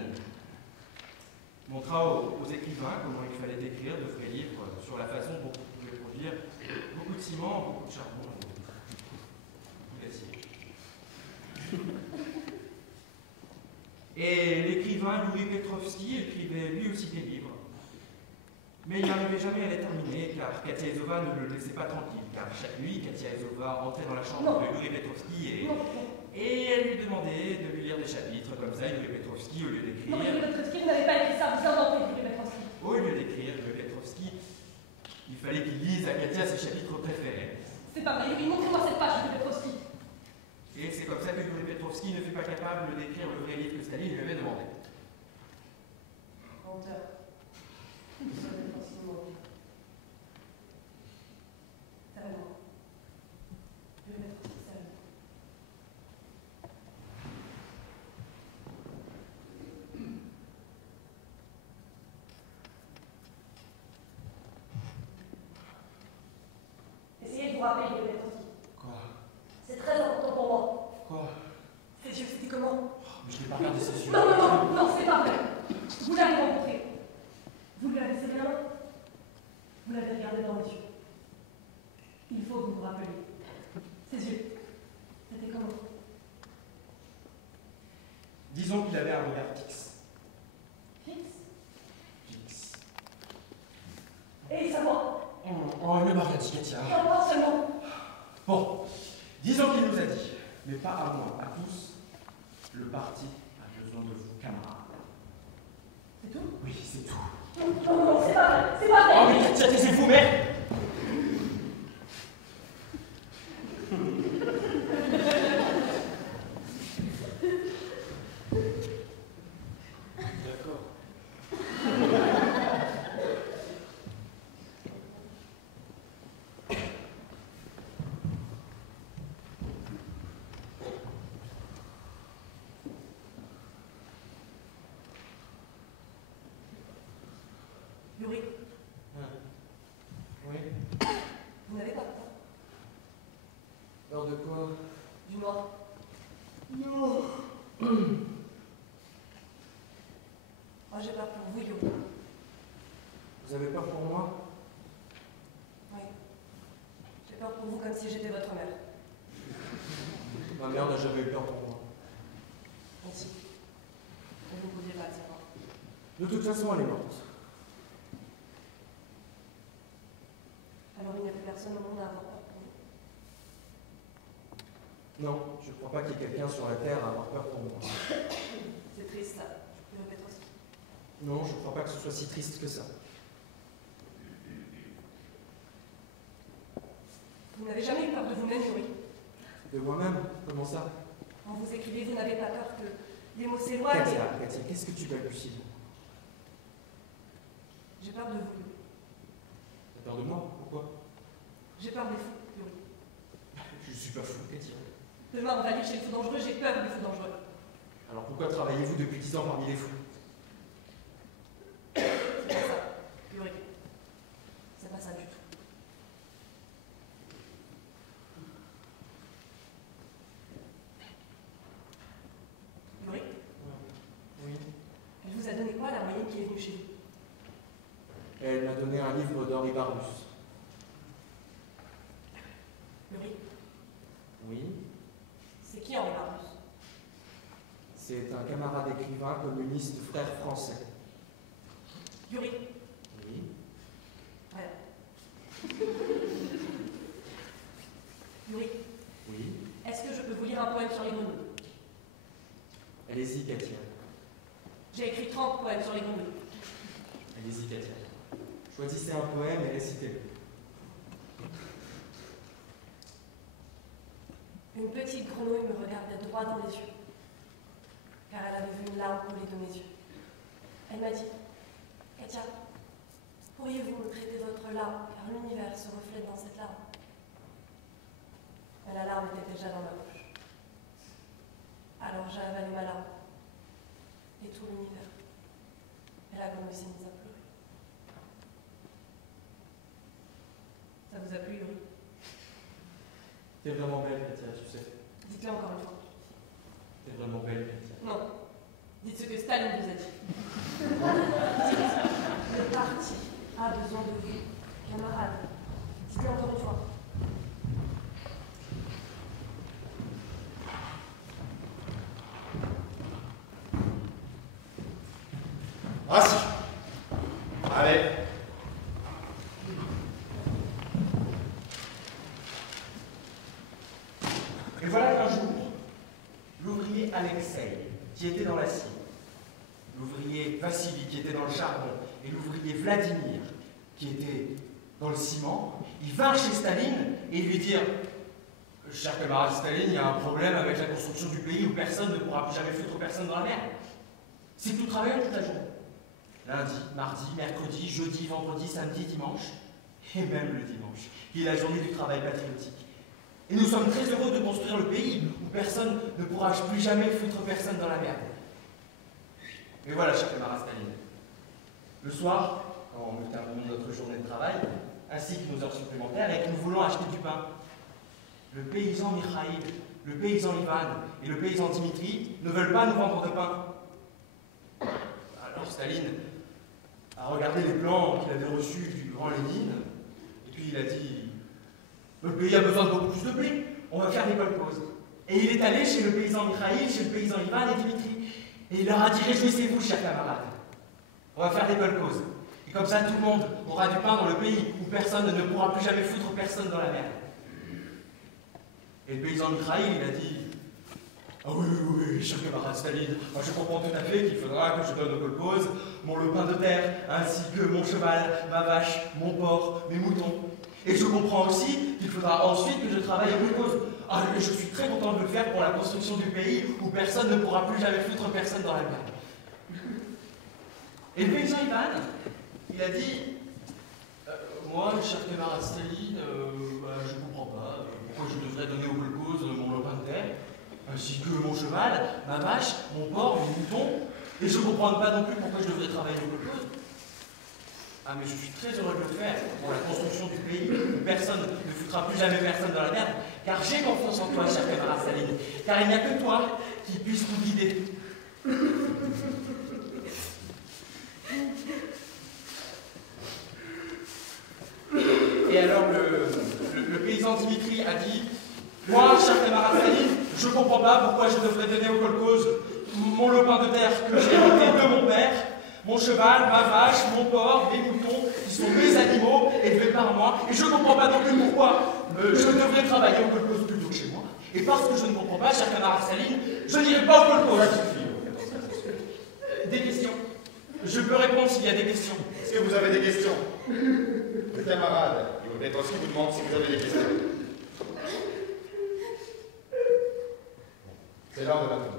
montra aux écrivains comment il fallait écrire de vrais livres sur la façon dont on pouvait produire beaucoup de ciment, beaucoup de charbon et beaucoup d'acier. Et l'écrivain Yuri Petrovski écrivait lui aussi des livres. Mais il n'arrivait jamais à les terminer, car Katia Izova ne le laissait pas tranquille, car chaque nuit, Katia Izova entrait dans la chambre de Yuri Petrovski et elle lui demandait de lui lire des chapitres, comme ça, Yuri Petrovski, au lieu d'écrire... Non, Yuri Petrovski, vous n'avez pas écrit ça, vous inventez, Yuri Petrovski. Au lieu d'écrire, Yuri Petrovski, il fallait qu'il lise à Katia ses chapitres préférés. C'est pas vrai, Yuri, montrez-moi cette page, Yuri Petrovski. Et c'est comme ça que Yuri Petrovski ne fut pas capable d'écrire le vrai livre que Staline lui avait demandé. Menteur. Seulement. Yuri Petrovski, seulement. Essayez de vous rappeler, Yuri Petrovski. Quoi? C'est très important pour moi. Quoi? Ces yeux, c'était comment? Mais je n'ai pas regardé ses yeux. Non, non, non, non, c'est pas vrai. Vous l'avez rencontré. Vous lui avez serré la main. Vous l'avez regardé dans les yeux. Il faut que vous vous rappeliez. Ses yeux, c'était comment? Disons qu'il avait un regard Oh, il ne m'a rien dit, Katia. Pas seulement. Bon, disons qu'il nous a dit, mais pas à moi, à tous, le parti a besoin de vous, camarades. C'est tout? Oui, c'est tout. Non, c'est pas vrai, c'est pas vrai. Oh, mais Katia, taisez-vous, mais... D'accord. Yuri, Oui. vous n'avez pas peur Peur de quoi? du noir? Non. Moi, j'ai peur pour vous, Yuri. Vous avez peur pour moi? Oui. J'ai peur pour vous comme si j'étais votre mère. Ma mère n'a jamais eu peur pour moi. Ainsi. Et vous ne pouviez pas le savoir. De toute façon, elle est morte. Alors il n'y a plus personne au monde à avoir peur pour vous. Non, je ne crois pas qu'il y ait quelqu'un sur la Terre à avoir peur pour moi. C'est triste, ça. Yuri Petrovski. Non, je ne crois pas que ce soit si triste que ça. Vous n'avez jamais eu peur de vous-même, Yuri. De moi-même? Comment ça? Quand vous écrivez, vous n'avez pas peur que les mots s'éloignent. Katia, qu'est-ce que tu balbuties? J'ai peur de vous, Yuri. T'as peur de moi? Pourquoi? J'ai peur des fous, Yuri. Je suis pas fou, Katia. Demain, on va aller chez les fous dangereux, j'ai peur des fous dangereux. Alors pourquoi travaillez-vous depuis 10 ans parmi les fous? C'est pas ça, Yuri. C'est pas ça du tout. Yuri, Oui. elle vous a donné quoi, la moyenne qui est venue chez vous? Elle m'a donné un livre d'Henri Barbus. Yuri, Oui. c'est qui Henri Barbus? C'est un camarade écrivain communiste frère français. Yuri, Oui. ouais. Yuri, Oui. est-ce que je peux vous lire un poème sur les grenouilles? Allez-y, Katia. J'ai écrit 30 poèmes sur les grenouilles. Allez-y, Katia. Choisissez un poème et récitez-le. Une petite grenouille me regardait droit dans les yeux, car elle avait vu une larme couler de mes yeux. Elle m'a dit, Katia, pourriez-vous me prêter votre larme, car l'univers se reflète dans cette larme? Mais la larme était déjà dans ma bouche. Alors j'ai avalé ma larme, et tout l'univers. Et la grenouille s'est mise à pleurer. Ça vous a plu, Yuri? T'es vraiment belle, Katia, tu sais. Dites-le encore une fois. T'es vraiment belle, Katia. Non. Dites ce que Staline vous a dit. Le parti a besoin de vous, camarades. Dites-le encore une fois. Ah si. Allez. Et voilà qu'un jour, l'ouvrier Alexei, qui était dans l'acier, l'ouvrier Vassili, qui était dans le charbon, et l'ouvrier Vladimir, qui était dans le ciment, il vint chez Staline et lui dire « Cher camarade Staline, il y a un problème avec la construction du pays où personne ne pourra plus jamais foutre personne dans la mer. C'est que nous travaillons toute la journée. Lundi, mardi, mercredi, jeudi, vendredi, samedi, dimanche, et même le dimanche, qui est la journée du travail patriotique. Et nous sommes très heureux de construire le pays où personne ne pourra plus jamais foutre personne dans la merde. Mais voilà, cher camarade Staline. Le soir, quand nous terminons notre journée de travail, ainsi que nos heures supplémentaires, et que nous voulons acheter du pain, le paysan Mikhaïl, le paysan Ivan et le paysan Dimitri ne veulent pas nous vendre de pain. Alors Staline a regardé les plans qu'il avait reçus du grand Lénine, et puis il a dit « Le pays a besoin de beaucoup plus de blé, on va faire des kolkhozes. » Et il est allé chez le paysan Mikhaïl, chez le paysan Ivan et Dimitri, et il leur a dit « Réjouissez-vous, chers camarades, on va faire des kolkhozes. » Et comme ça, tout le monde aura du pain dans le pays où personne ne pourra plus jamais foutre personne dans la merde. Et le paysan Mitraïl, il a dit: ah oui, oui, oui, cher camarade Staline, moi je comprends tout à fait qu'il faudra que je donne au kolkhoz mon lopin de terre, ainsi que mon cheval, ma vache, mon porc, mes moutons. Et je comprends aussi qu'il faudra ensuite que je travaille au kolkhoz. Ah, et je suis très content de le faire pour la construction du pays où personne ne pourra plus jamais foutre personne dans la merde. Et le paysan Ivan, il a dit: moi, cher camarade Staline, je comprends pas pourquoi je devrais donner au kolkhoz mon lopin de terre, ainsi que mon cheval, ma vache, mon porc, mes moutons, et je ne comprends pas non plus pourquoi je devrais travailler au kolkhoz. Ah, mais je suis très heureux de le faire pour la construction du pays où personne ne foutra plus jamais personne dans la merde, car j'ai confiance en toi, cher camarade Staline, car il n'y a que toi qui puisse nous guider. Et alors le paysan Dimitri a dit: moi, cher camarade Staline, je ne comprends pas pourquoi je devrais donner au kolkhoz mon lopin de terre que j'ai hérité de mon père, mon cheval, ma vache, mon porc, mes moutons, qui sont mes animaux élevés par moi, et je ne comprends pas non plus pourquoi je devrais travailler au kolkhoz plutôt que chez moi. Et parce que je ne comprends pas, cher camarade Staline, je n'irai pas au kolkhoz. Des questions? Je peux répondre s'il y a des questions. Est-ce que vous avez des questions? Le camarade Yuri Petrovski vous demande si vous avez des questions. C'est l'heure de la tournée.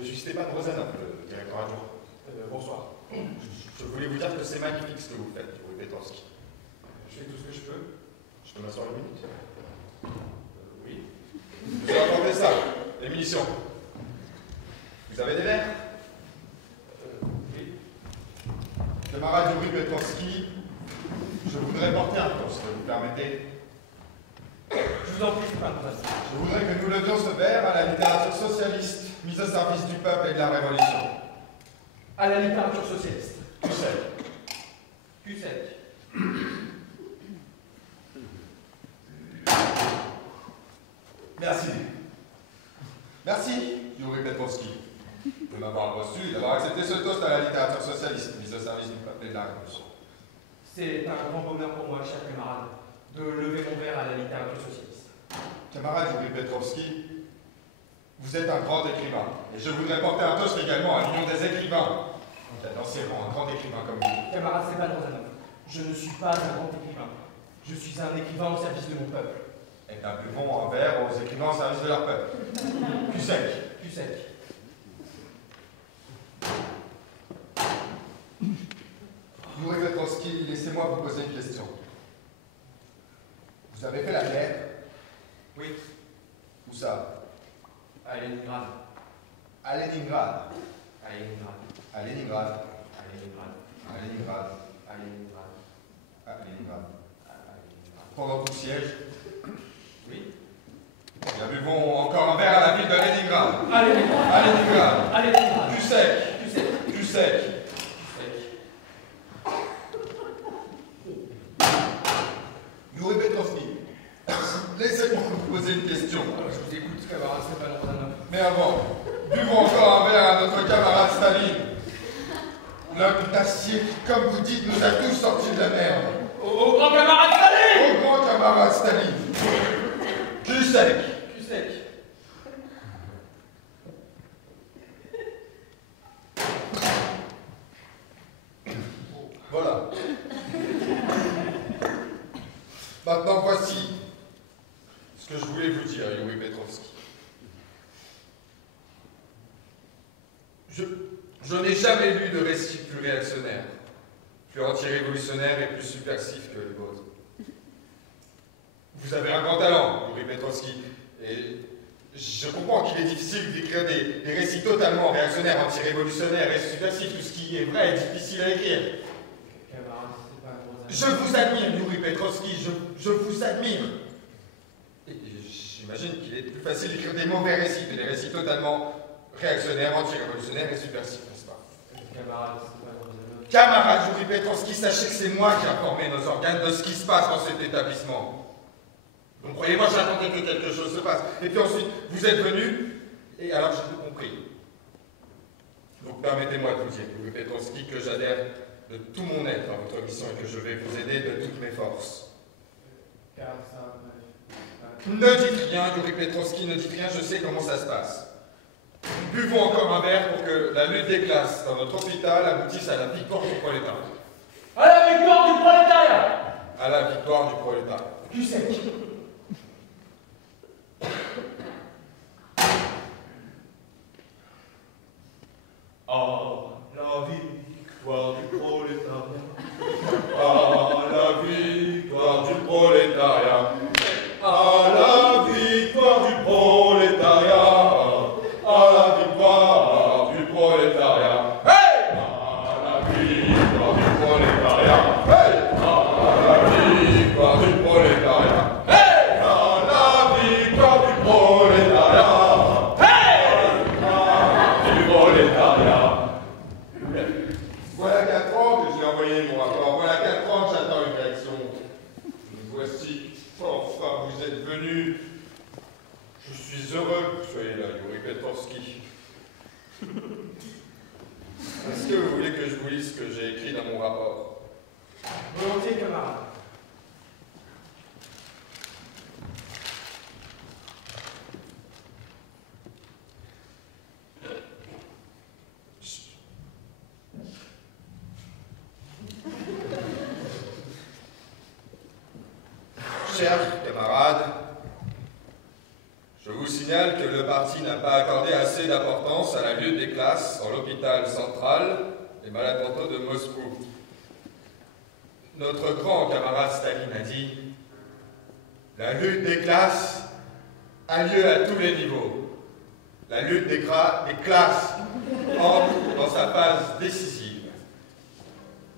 Je suis Stéphane Rosanov, le directeur adjoint. Bonsoir. Je suis que vous faites, Yuri Petrovski? Je fais tout ce que je peux. Je te m'assois une minute. Oui. Vous avez apporté ça, les munitions. Vous avez des verres? Oui. Camarade Yuri Petrovski, je voudrais porter un toast, vous permettez? Je vous en prie, pas de place. Je voudrais que nous levions ce verre à la littérature socialiste, mise au service du peuple et de la Révolution. À la littérature socialiste. Tu sais. Cusec. Merci. Merci, Yuri Petrovski, de m'avoir reçu et d'avoir accepté ce toast à la littérature socialiste, mise au service du peuple et de la Révolution. C'est un grand bonheur pour moi, cher camarade, de lever mon verre à la littérature socialiste. Camarade Yuri Petrovski, vous êtes un grand écrivain, et je voudrais porter un toast également à l'Union des écrivains. Potentiellement un grand écrivain comme vous. Camarade, c'est pas dans un homme. Je ne suis pas un grand écrivain. Je suis un écrivain au service de mon peuple. Eh bien, buvons un verre aux écrivains au service de leur peuple. Cusec. Cusec. Yuri Petrovski, laissez-moi vous poser une question. Vous avez fait la guerre? Oui. Où ça? À Leningrad. À Leningrad. À Leningrad. À Leningrad. À Leningrad. À Leningrad. À Leningrad. À Leningrad. À Leningrad. Pendant tout le siège? Oui. Eh bien, buvons encore un verre à la ville de Leningrad. À Leningrad. À Leningrad. À Leningrad. Du sec. Du sec. Du sec. Yuri Petrovski, laissez-moi vous poser une question. Je vous écoute, camarade, c'est pas dans un homme. Mais avant, buvons encore un verre à notre camarade Staline. L'homme d'acier qui, comme vous dites, nous a tous sortis de la merde. Au grand camarade Staline! Au grand camarade Staline. Du sec. Du sec. Voilà. Maintenant, voici ce que je voulais vous dire, Yuri Petrovski. Je n'ai jamais lu de récit plus réactionnaire, plus anti-révolutionnaire et plus subversif que le vôtre. Vous avez un grand talent, Yuri Petrovski, et je comprends qu'il est difficile d'écrire des récits totalement réactionnaires, anti-révolutionnaires et subversifs. Tout ce qui est vrai est difficile à écrire. Camarade, c'est pas un gros Je vous admire, Yuri Petrovski, je vous admire. Et j'imagine qu'il est plus facile d'écrire des mauvais récits que des récits totalement réactionnaires, anti-révolutionnaires et subversifs, n'est-ce pas? Camarade, c'est pas un gros homme. Camarade Yuri Petrovski, sachez que c'est moi qui ai informé nos organes de ce qui se passe dans cet établissement. Donc croyez-moi, j'attendais que quelque chose se passe. Et puis ensuite, vous êtes venu, et alors j'ai tout compris. Donc permettez-moi de vous dire, Yuri Petrovski, que j'adhère de tout mon être à votre mission et que je vais vous aider de toutes mes forces. Car ça, Ne dites rien, Yuri Petrovski, ne dites rien, je sais comment ça se passe. Buvons encore un verre pour que la lutte des classes dans notre hôpital aboutisse à la victoire du prolétariat. à la victoire du prolétariat! À la victoire du prolétariat. Du sec. Ah, la victoire du prolétariat. À la victoire du prolétariat. À la victoire du prolétariat. À la victoire du prolétariat. Hey! À la victoire du prolétariat. Hey! À la victoire du prolétariat. Hey! À la victoire du prolétariat. Hey! Du prolétariat. Voilà 4 ans que j'ai envoyé mon rapport. Voilà 4 ans que j'attends une réaction. Nous voici. Enfin, vous êtes venus. Je suis heureux que vous soyez là, Yuri Petrovski. Est-ce que vous voulez que je vous lise ce que j'ai écrit dans mon rapport? Volontiers, camarade. Chers camarades, je vous signale que le parti n'a pas accordé assez d'importance à la lutte des classes dans l'hôpital central des malades mentaux de Moscou. notre grand camarade Staline a dit, la lutte des classes a lieu à tous les niveaux. La lutte des classes entre dans sa phase décisive.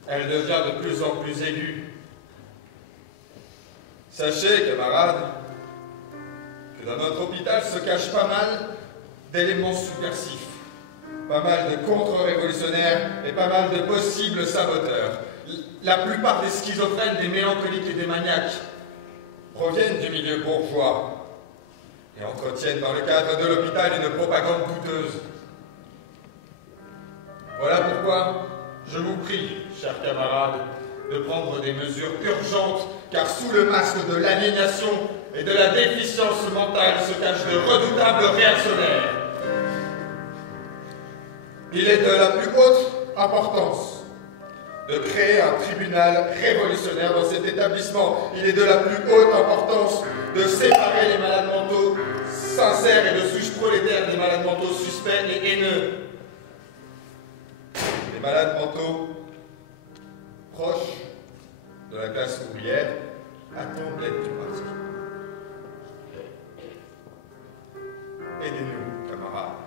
Elle devient de plus en plus aiguë. Sachez, camarades, que dans notre hôpital se cachent pas mal d'éléments subversifs, pas mal de contre-révolutionnaires et pas mal de possibles saboteurs. La plupart des schizophrènes, des mélancoliques et des maniaques proviennent du milieu bourgeois et entretiennent dans le cadre de l'hôpital une propagande douteuse. Voilà pourquoi je vous prie, chers camarades, de prendre des mesures urgentes, car sous le masque de l'aliénation et de la déficience mentale se cachent de redoutables réactionnaires. Il est de la plus haute importance de créer un tribunal révolutionnaire dans cet établissement. Il est de la plus haute importance de séparer les malades mentaux sincères et de souche prolétaire des malades mentaux suspects et haineux. Les malades mentaux proches de la classe ouvrière attendent l'aide du parti. Aidez-nous, camarades.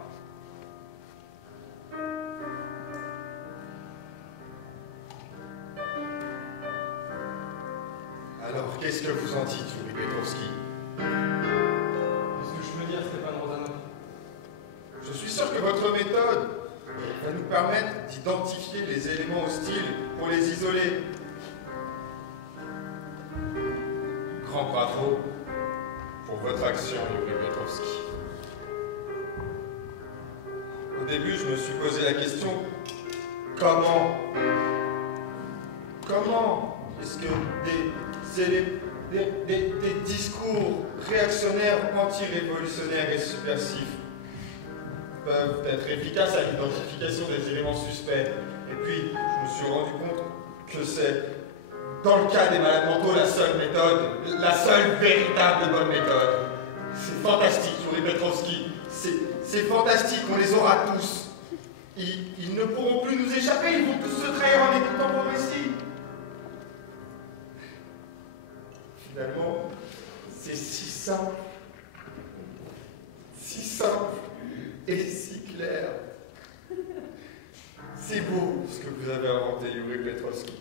Alors, qu'est-ce que vous en dites, Yuri Petrovski? Qu'est-ce que je peux dire, Stéphane Rosanov? Je suis sûr que votre méthode va nous permettre d'identifier les éléments hostiles pour les isoler. Grand bravo pour votre action, Yuri Petrovski. Au début, je me suis posé la question, comment est-ce que des discours réactionnaires, anti-révolutionnaires et subversifs peuvent être efficaces à l'identification des éléments suspects? Et puis, je me suis rendu compte que c'est, dans le cas des malades mentaux, la seule méthode, la seule véritable bonne méthode. C'est fantastique, Yuri Petrovski. C'est fantastique, on les aura tous. Ils ne pourront plus nous échapper, ils vont tous se trahir en écoutant vos récits. Finalement, c'est si simple et si clair. C'est beau ce que vous avez inventé, Yuri Petrovski.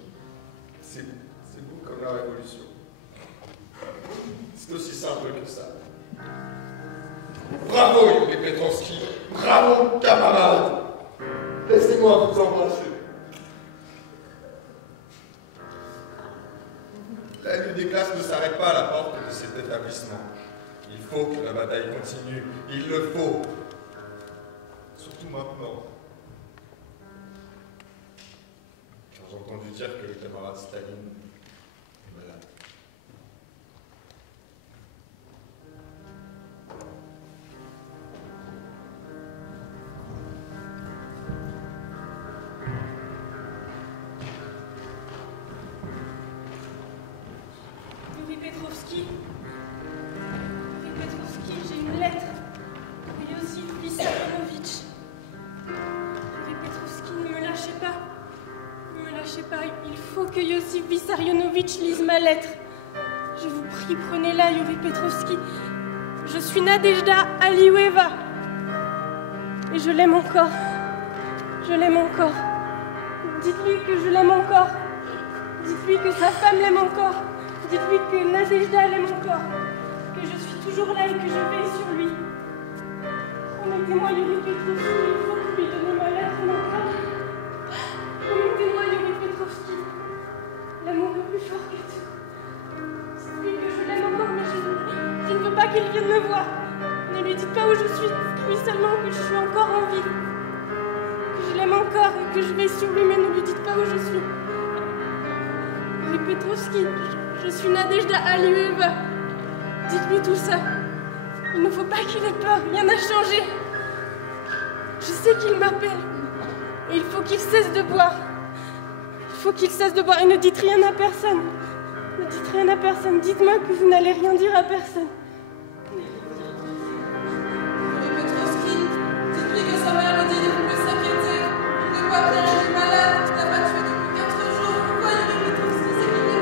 C'est beau comme la révolution. C'est aussi simple que ça. Bravo, Yuri Petrovski. Bravo, camarades. Laissez-moi vous embrasser. La lutte des classes ne s'arrête pas à la porte de cet établissement. Il faut que la bataille continue. Il le faut. Surtout maintenant. Car j'ai entendu dire que le camarade Staline est malade. Yuri Petrovski, j'ai une lettre de Iosif Vissarionovitch. Yuri Petrovski, ne me lâchez pas. Ne me lâchez pas. Il faut que Iosif Vissarionovitch lise ma lettre. Je vous prie, prenez-la, Yuri Petrovski. Je suis Nadejda Alioueva. Et je l'aime encore. Je l'aime encore. Dites-lui que je l'aime encore. Dites-lui que sa femme l'aime encore. Dites-lui que Nadejda l'aime encore. Que je suis toujours là et que je veille sur lui. Promettez-moi, Yuri Petrovski, il faut lui donner ma lettre maintenant. Promettez-moi, Yuri Petrovski. L'amour est plus fort que tout. Dites-lui que je l'aime encore, mais je ne veux pas qu'il vienne me voir. Ne lui dites pas où je suis. Dites-lui seulement que je suis encore en vie. Que je l'aime encore et que je veille sur lui, mais ne lui dites pas où je suis. Yuri Petrovski, je suis Nadejda Alioueva. Dites-lui tout ça. Il ne faut pas qu'il ait peur, rien n'a changé. Je sais qu'il m'appelle. Et il faut qu'il cesse de boire. Il faut qu'il cesse de boire. Et ne dites rien à personne. Ne dites rien à personne. Dites-moi que vous n'allez rien dire à personne. Yuri Petrovski, dites-lui que sa mère le dit, il ne peut plus s'inquiéter. Il n'est pas bien, il est malade. Il n'a pas tué depuis 4 jours. Pourquoi Yuri Petrovski, c'est qu'il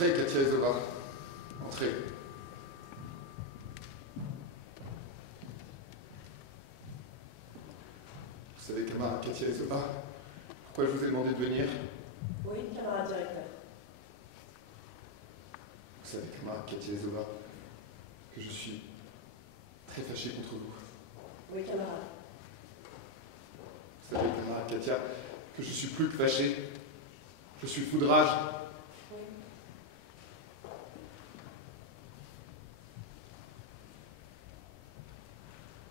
Entrez, Katia et Zova. Entrez. Vous savez, camarade Katia et Zova, pourquoi je vous ai demandé de venir? Oui, camarade directeur. Vous savez, camarade Katia et Zova, que je suis très fâché contre vous. Oui, camarade. Vous savez, camarade Katia, que je suis plus que fâché. Je suis fou de rage. Oui.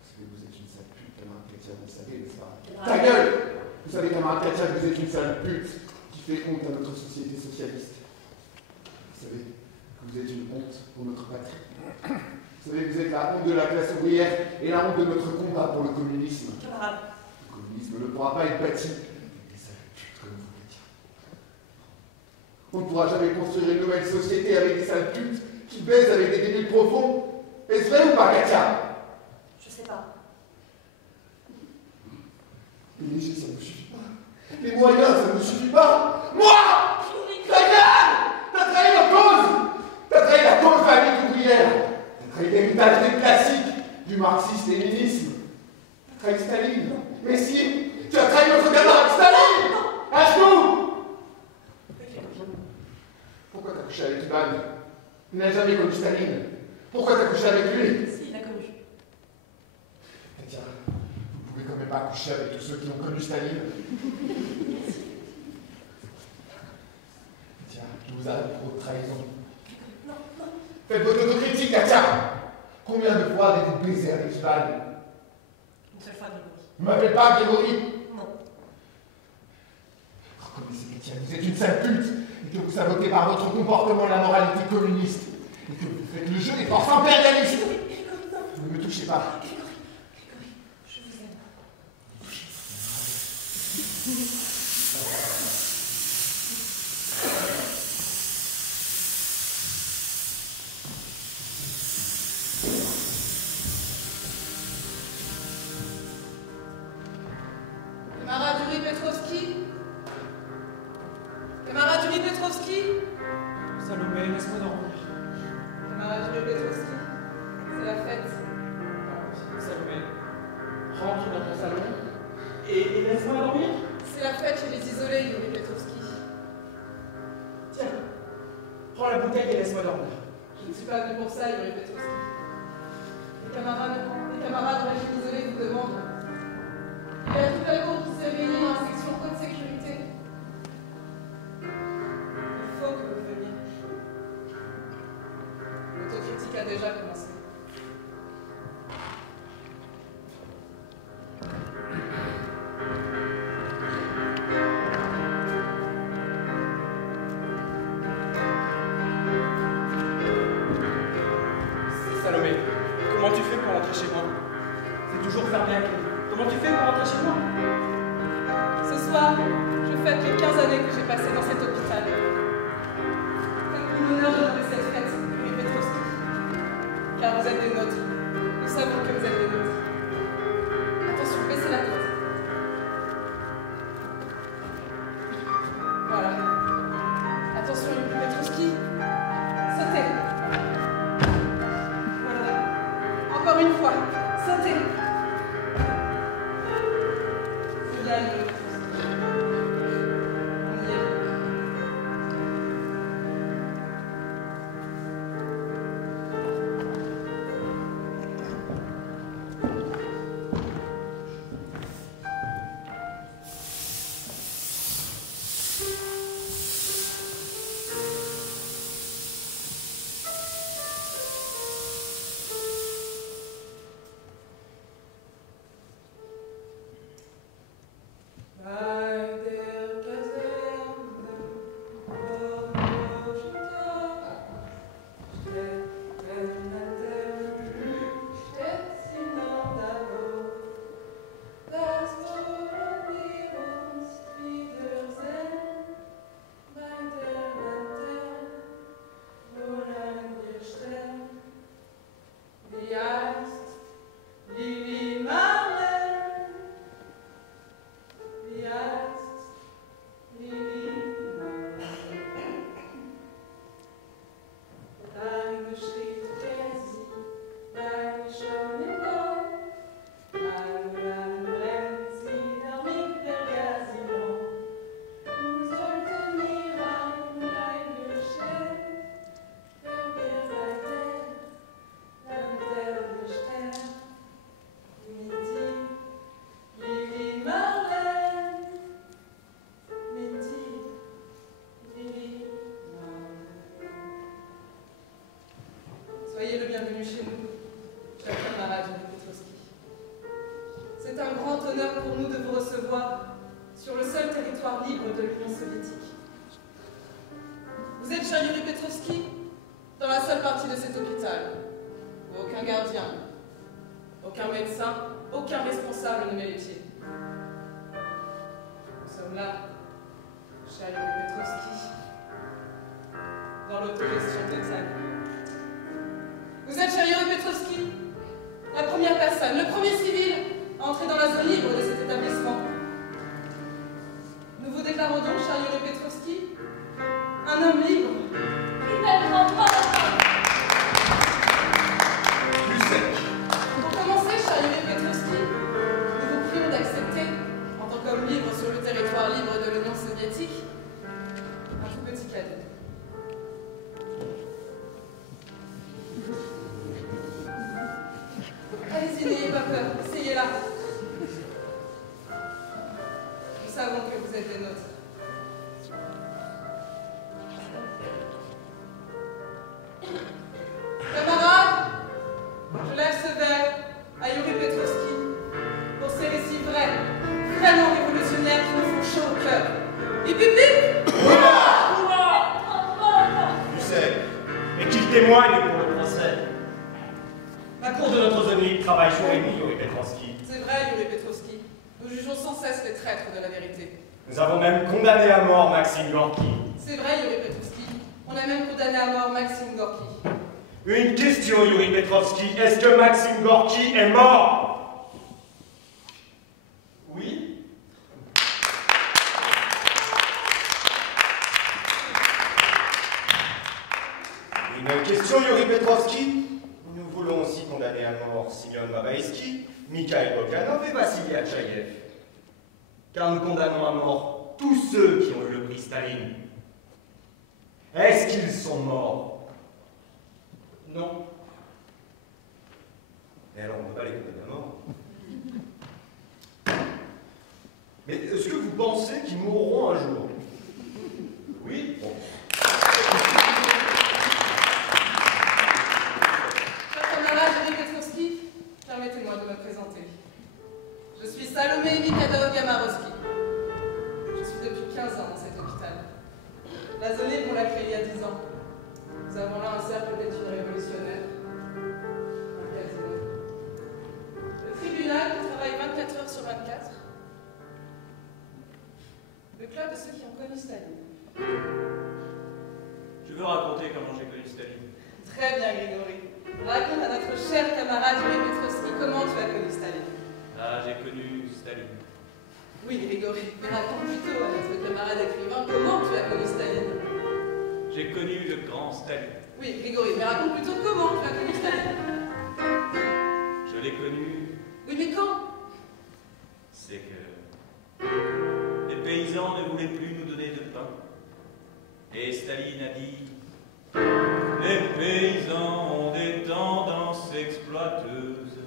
Vous savez, vous êtes une sale pute, camarade Katia, vous le savez, n'est-ce pas? Camarade. Ta gueule! Vous savez, camarade Katia, que vous êtes une sale pute qui fait honte à notre société socialiste. Vous savez que vous êtes une honte pour notre patrie. Vous savez que vous êtes la honte de la classe ouvrière et la honte de notre combat pour le communisme. Camarade. Le communisme ne pourra pas être bâti avec des sales putes comme vous, Katia. On ne pourra jamais construire une nouvelle société avec des sales putes qui baisent avec des débiles profonds. Est-ce vrai ou pas, Katia? Je sais pas. Les léger, ça ne vous suffit pas. Les moyens, ça ne vous suffit pas. Moi! Ta gueule! T'as trahi la cause! T'as trahi la cause de la lutte ouvrière! T'as trahi l'héritage des classiques du marxisme-léninisme! T'as trahi Staline! Mais si! Tu as trahi notre camarade Staline! À genoux! Pourquoi t'as couché avec Ivan? Il n'a jamais connu Staline. Pourquoi t'as couché avec lui? Si, il a connu. Katia, vous pouvez quand même pas coucher avec tous ceux qui ont connu Staline. Katia, je vous arrête pour votre trahison. Non, non. Faites votre autocritique, Katia. Combien de fois avez-vous baisé avec Ivan? Une seule fois, Grégory. Ne m'appelez pas Grégory. Non. Reconnaissez, Katia, vous êtes une sale pute et que vous sabotez par votre comportement la moralité communiste et que vous faites le jeu des forces impérialistes. Grégory, non. Ne me touchez pas. Grégory, je vous aime. Camarade Yuri Petrovski? Camarade Yuri Petrovski? Salomé, laisse-moi dormir. Camarade Yuri Petrovski, c'est la fête. Salomé, rentre dans ton salon et laisse-moi dormir. C'est la fête chez les isolés, Yuri Petrovski. Tiens, prends la bouteille et laisse-moi dormir. Je ne suis pas venu pour ça, Yuri Petrovski. Les camarades de régime isolé vous demandent. Il y a toute la cour qui s'est réunie dans la section haute sécurité. Il faut que vous veniez. L'autocritique a déjà commencé. Salomé, comment tu fais pour rentrer chez moi? C'est toujours fermé à clé. Comment tu fais pour rentrer chez moi? Ce soir, je fête les 15 années que j'ai passées dans cet hôpital. Faites-nous l'honneur de nommer cette fête, Yuri Petrovski. Car vous êtes des nôtres. Nous savons que vous êtes des nôtres. Attention, baissez la tête. Voilà. Attention, Yuri Petrovski. Sautez. Voilà. Encore une fois. Sautez. C'est bien, Yuri Petrovski. On y est. chez nous, cher camarade Yuri Petrovski. C'est un grand honneur pour nous de vous recevoir sur le seul territoire libre de l'Union soviétique. Vous êtes, cher Yuri Petrovski, dans la seule partie de cet hôpital où aucun gardien, aucun médecin, aucun responsable ne met les pieds. Nous sommes là, cher Yuri Petrovski, dans l'autogestion totale. Vous êtes, cher Yuri Petrovski, la première personne, le premier civil à entrer dans la zone libre de cet établissement. Nous vous déclarons donc, cher Yuri Petrovski, un homme libre. Plus sec. Pour commencer, cher Yuri Petrovski, nous vous prions d'accepter, en tant qu'homme libre sur le territoire libre de l'Union soviétique, un tout petit cadeau. Allez-y, n'ayez pas peur, essayez-la. Nous savons que vous êtes des nôtres. Camarades, je lève ce verre à Yuri Petrovski pour ces récits vrais, vraiment révolutionnaires qui nous font chaud au cœur. Hip hip hip! Plus sec. Et qu'il témoigne pour le procès. La cour de notre zone libre travaille jour et nuit, Yuri Petrovski. C'est vrai, Yuri Petrovski. Nous jugeons sans cesse les traîtres de la vérité. Nous avons même condamné à mort Maxime Gorky. C'est vrai, Yuri Petrovski. On a même condamné à mort Maxime Gorky. Une question, Yuri Petrovski. Est-ce que Maxime Gorky est mort? Oui. Une question, Yuri Petrovski. Nous voulons aussi condamner à mort Simeon Babaïski, Mikhail Bogdanov et Vassili Achaïev. Car nous condamnons à mort tous ceux qui ont eu le prix Staline. Est-ce qu'ils sont morts? Non. Et alors, on ne peut pas les condamner à mort. Mais est-ce que vous pensez qu'ils mourront un jour? Oui. Bon. Cher camarade Yuri Petrovski, permettez-moi de me présenter. Je suis Salomé Mikhailo-Gamarovski. Je suis depuis 15 ans dans cet hôpital. La zone libre, on l'a créée il y a 10 ans. Nous avons là un cercle d'études révolutionnaires, un casino. Le tribunal qui travaille 24 heures sur 24. Le club de ceux qui ont connu Staline. Je veux raconter comment j'ai connu Staline. Très bien, Grégory. Raconte à notre cher camarade Yuri Petrovski comment tu as connu Staline. Ah, j'ai connu Staline. Oui, Grégory, mais raconte plutôt à notre camarade écrivain comment tu as connu Staline. J'ai connu le grand Staline. Oui, Grégory, mais raconte plutôt comment tu as connu Staline. Je l'ai connu. Oui, mais quand? C'est que les paysans ne voulaient plus nous donner de pain. Et Staline a dit: les paysans ont des tendances exploiteuses.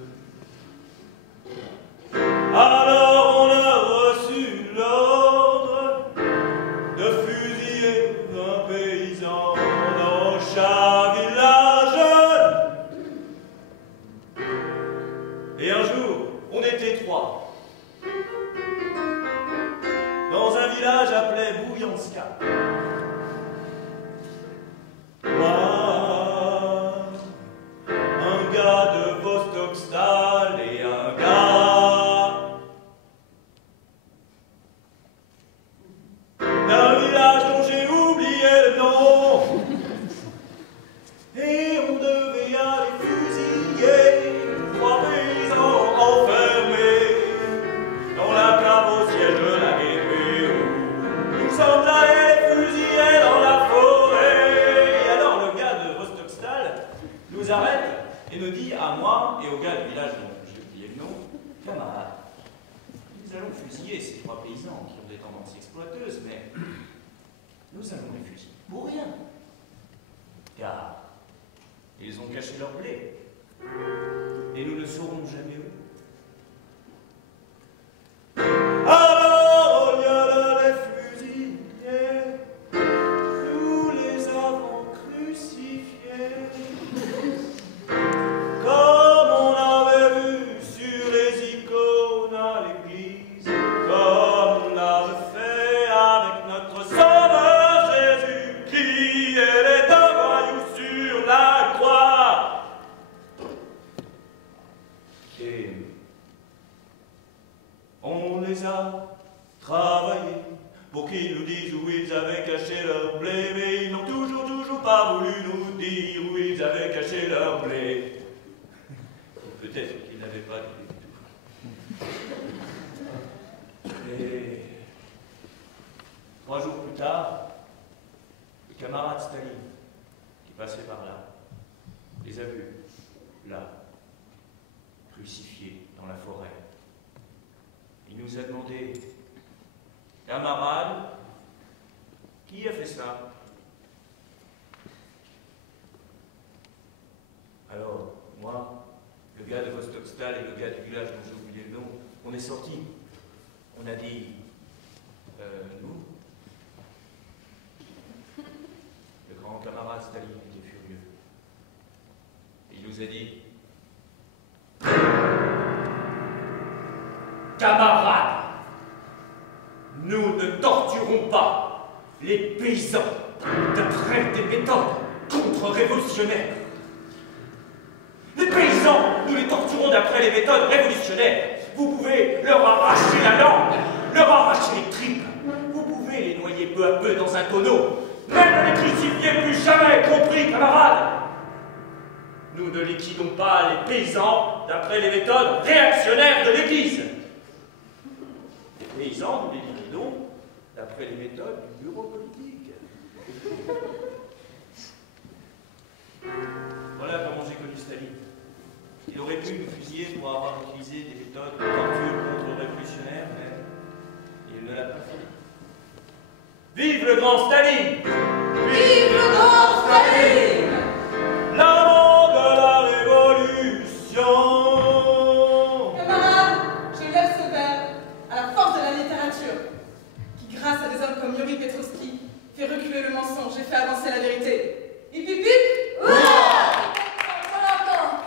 Alors on a reçu l'ordre de fusiller un paysan dans chaque village. Et un jour, on était 3 dans un village appelé Bouyanska. Moi, un gars de Vostokstal et un gars d'un village dont j'ai oublié le nom. Et on devait aller fusiller 3 paysans enfermés dans la cave au siège de la GPU. Nous sommes allés les fusiller dans la forêt. Et alors le gars de Vostokstal nous arrête et nous dit à moi et au gars du village dont j'ai oublié le nom: camarades, nous allons fusiller ces 3 paysans qui ont des tendances exploiteuses, mais nous allons les fusiller pour rien. Car ils ont caché leur blé. Et nous ne saurons jamais où. Alors on y alla les fusiller. Nous les avons crucifiés. travaillé pour qu'ils nous disent où ils avaient caché leur blé, mais ils n'ont toujours pas voulu nous dire où ils avaient caché leur blé. Peut-être qu'ils n'avaient pas dit du tout. Et 3 jours plus tard, le camarade Staline, qui passait par là, les a vus, là, crucifiés dans la forêt. Il nous a demandé, camarade, qui a fait ça? Alors, moi, le gars de Vostokstall et le gars du village dont j'ai oublié le nom, on est sortis. On a dit, nous. Le grand camarade Staline était furieux. Et il nous a dit, camarades, nous ne torturons pas les paysans d'après des méthodes contre-révolutionnaires. Les paysans, nous les torturons d'après les méthodes révolutionnaires. Vous pouvez leur arracher la langue, leur arracher les tripes. Vous pouvez les noyer peu à peu dans un tonneau, mais ne les crucifiez plus jamais, compris, camarades? Nous ne liquidons pas les paysans d'après les méthodes réactionnaires de l'Église. Les paysans, nous les liquidons d'après les méthodes du bureau politique. Voilà comment j'ai connu Staline. Il aurait pu nous fusiller pour avoir utilisé des méthodes de torture contre-révolutionnaires, mais il ne l'a pas fait. Vive le grand Staline! Vive le grand Staline! L'amant de la révolution! Camarades, je lève ce verre à la force de la littérature, qui, grâce à des hommes comme Yuri Petrovski, fait reculer le mensonge et fait avancer la vérité. Hip hip hip! Ouais.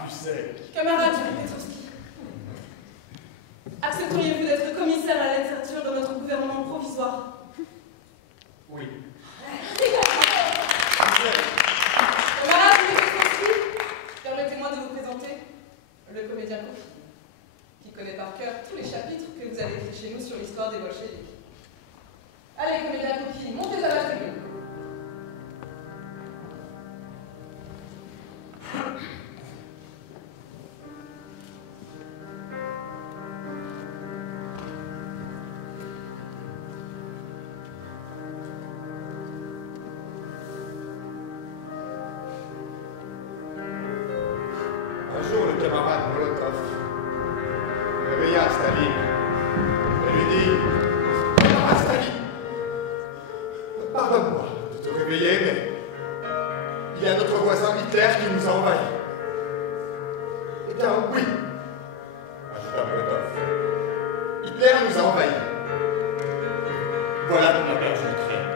Plus sec. Camarade Yuri Petrovski, accepteriez-vous d'être commissaire à la littérature de notre gouvernement provisoire? Oui. Camarade Yuri Petrovski, permettez-moi de vous présenter le comédien Kofi, qui connaît par cœur tous les chapitres que vous avez écrits chez nous sur l'histoire des bolcheviks. Allez, comédien Kofi, montez à la tribune. Un jour, le camarade Molotov réveilla Staline et lui dit, camarade Staline, pardonne-moi de te réveiller, mais il y a notre voisin Hitler qui nous a envahis. Eh bien, oui, ajouta Molotov. Hitler nous a envahis. Voilà qu'on a perdu l'Ukraine.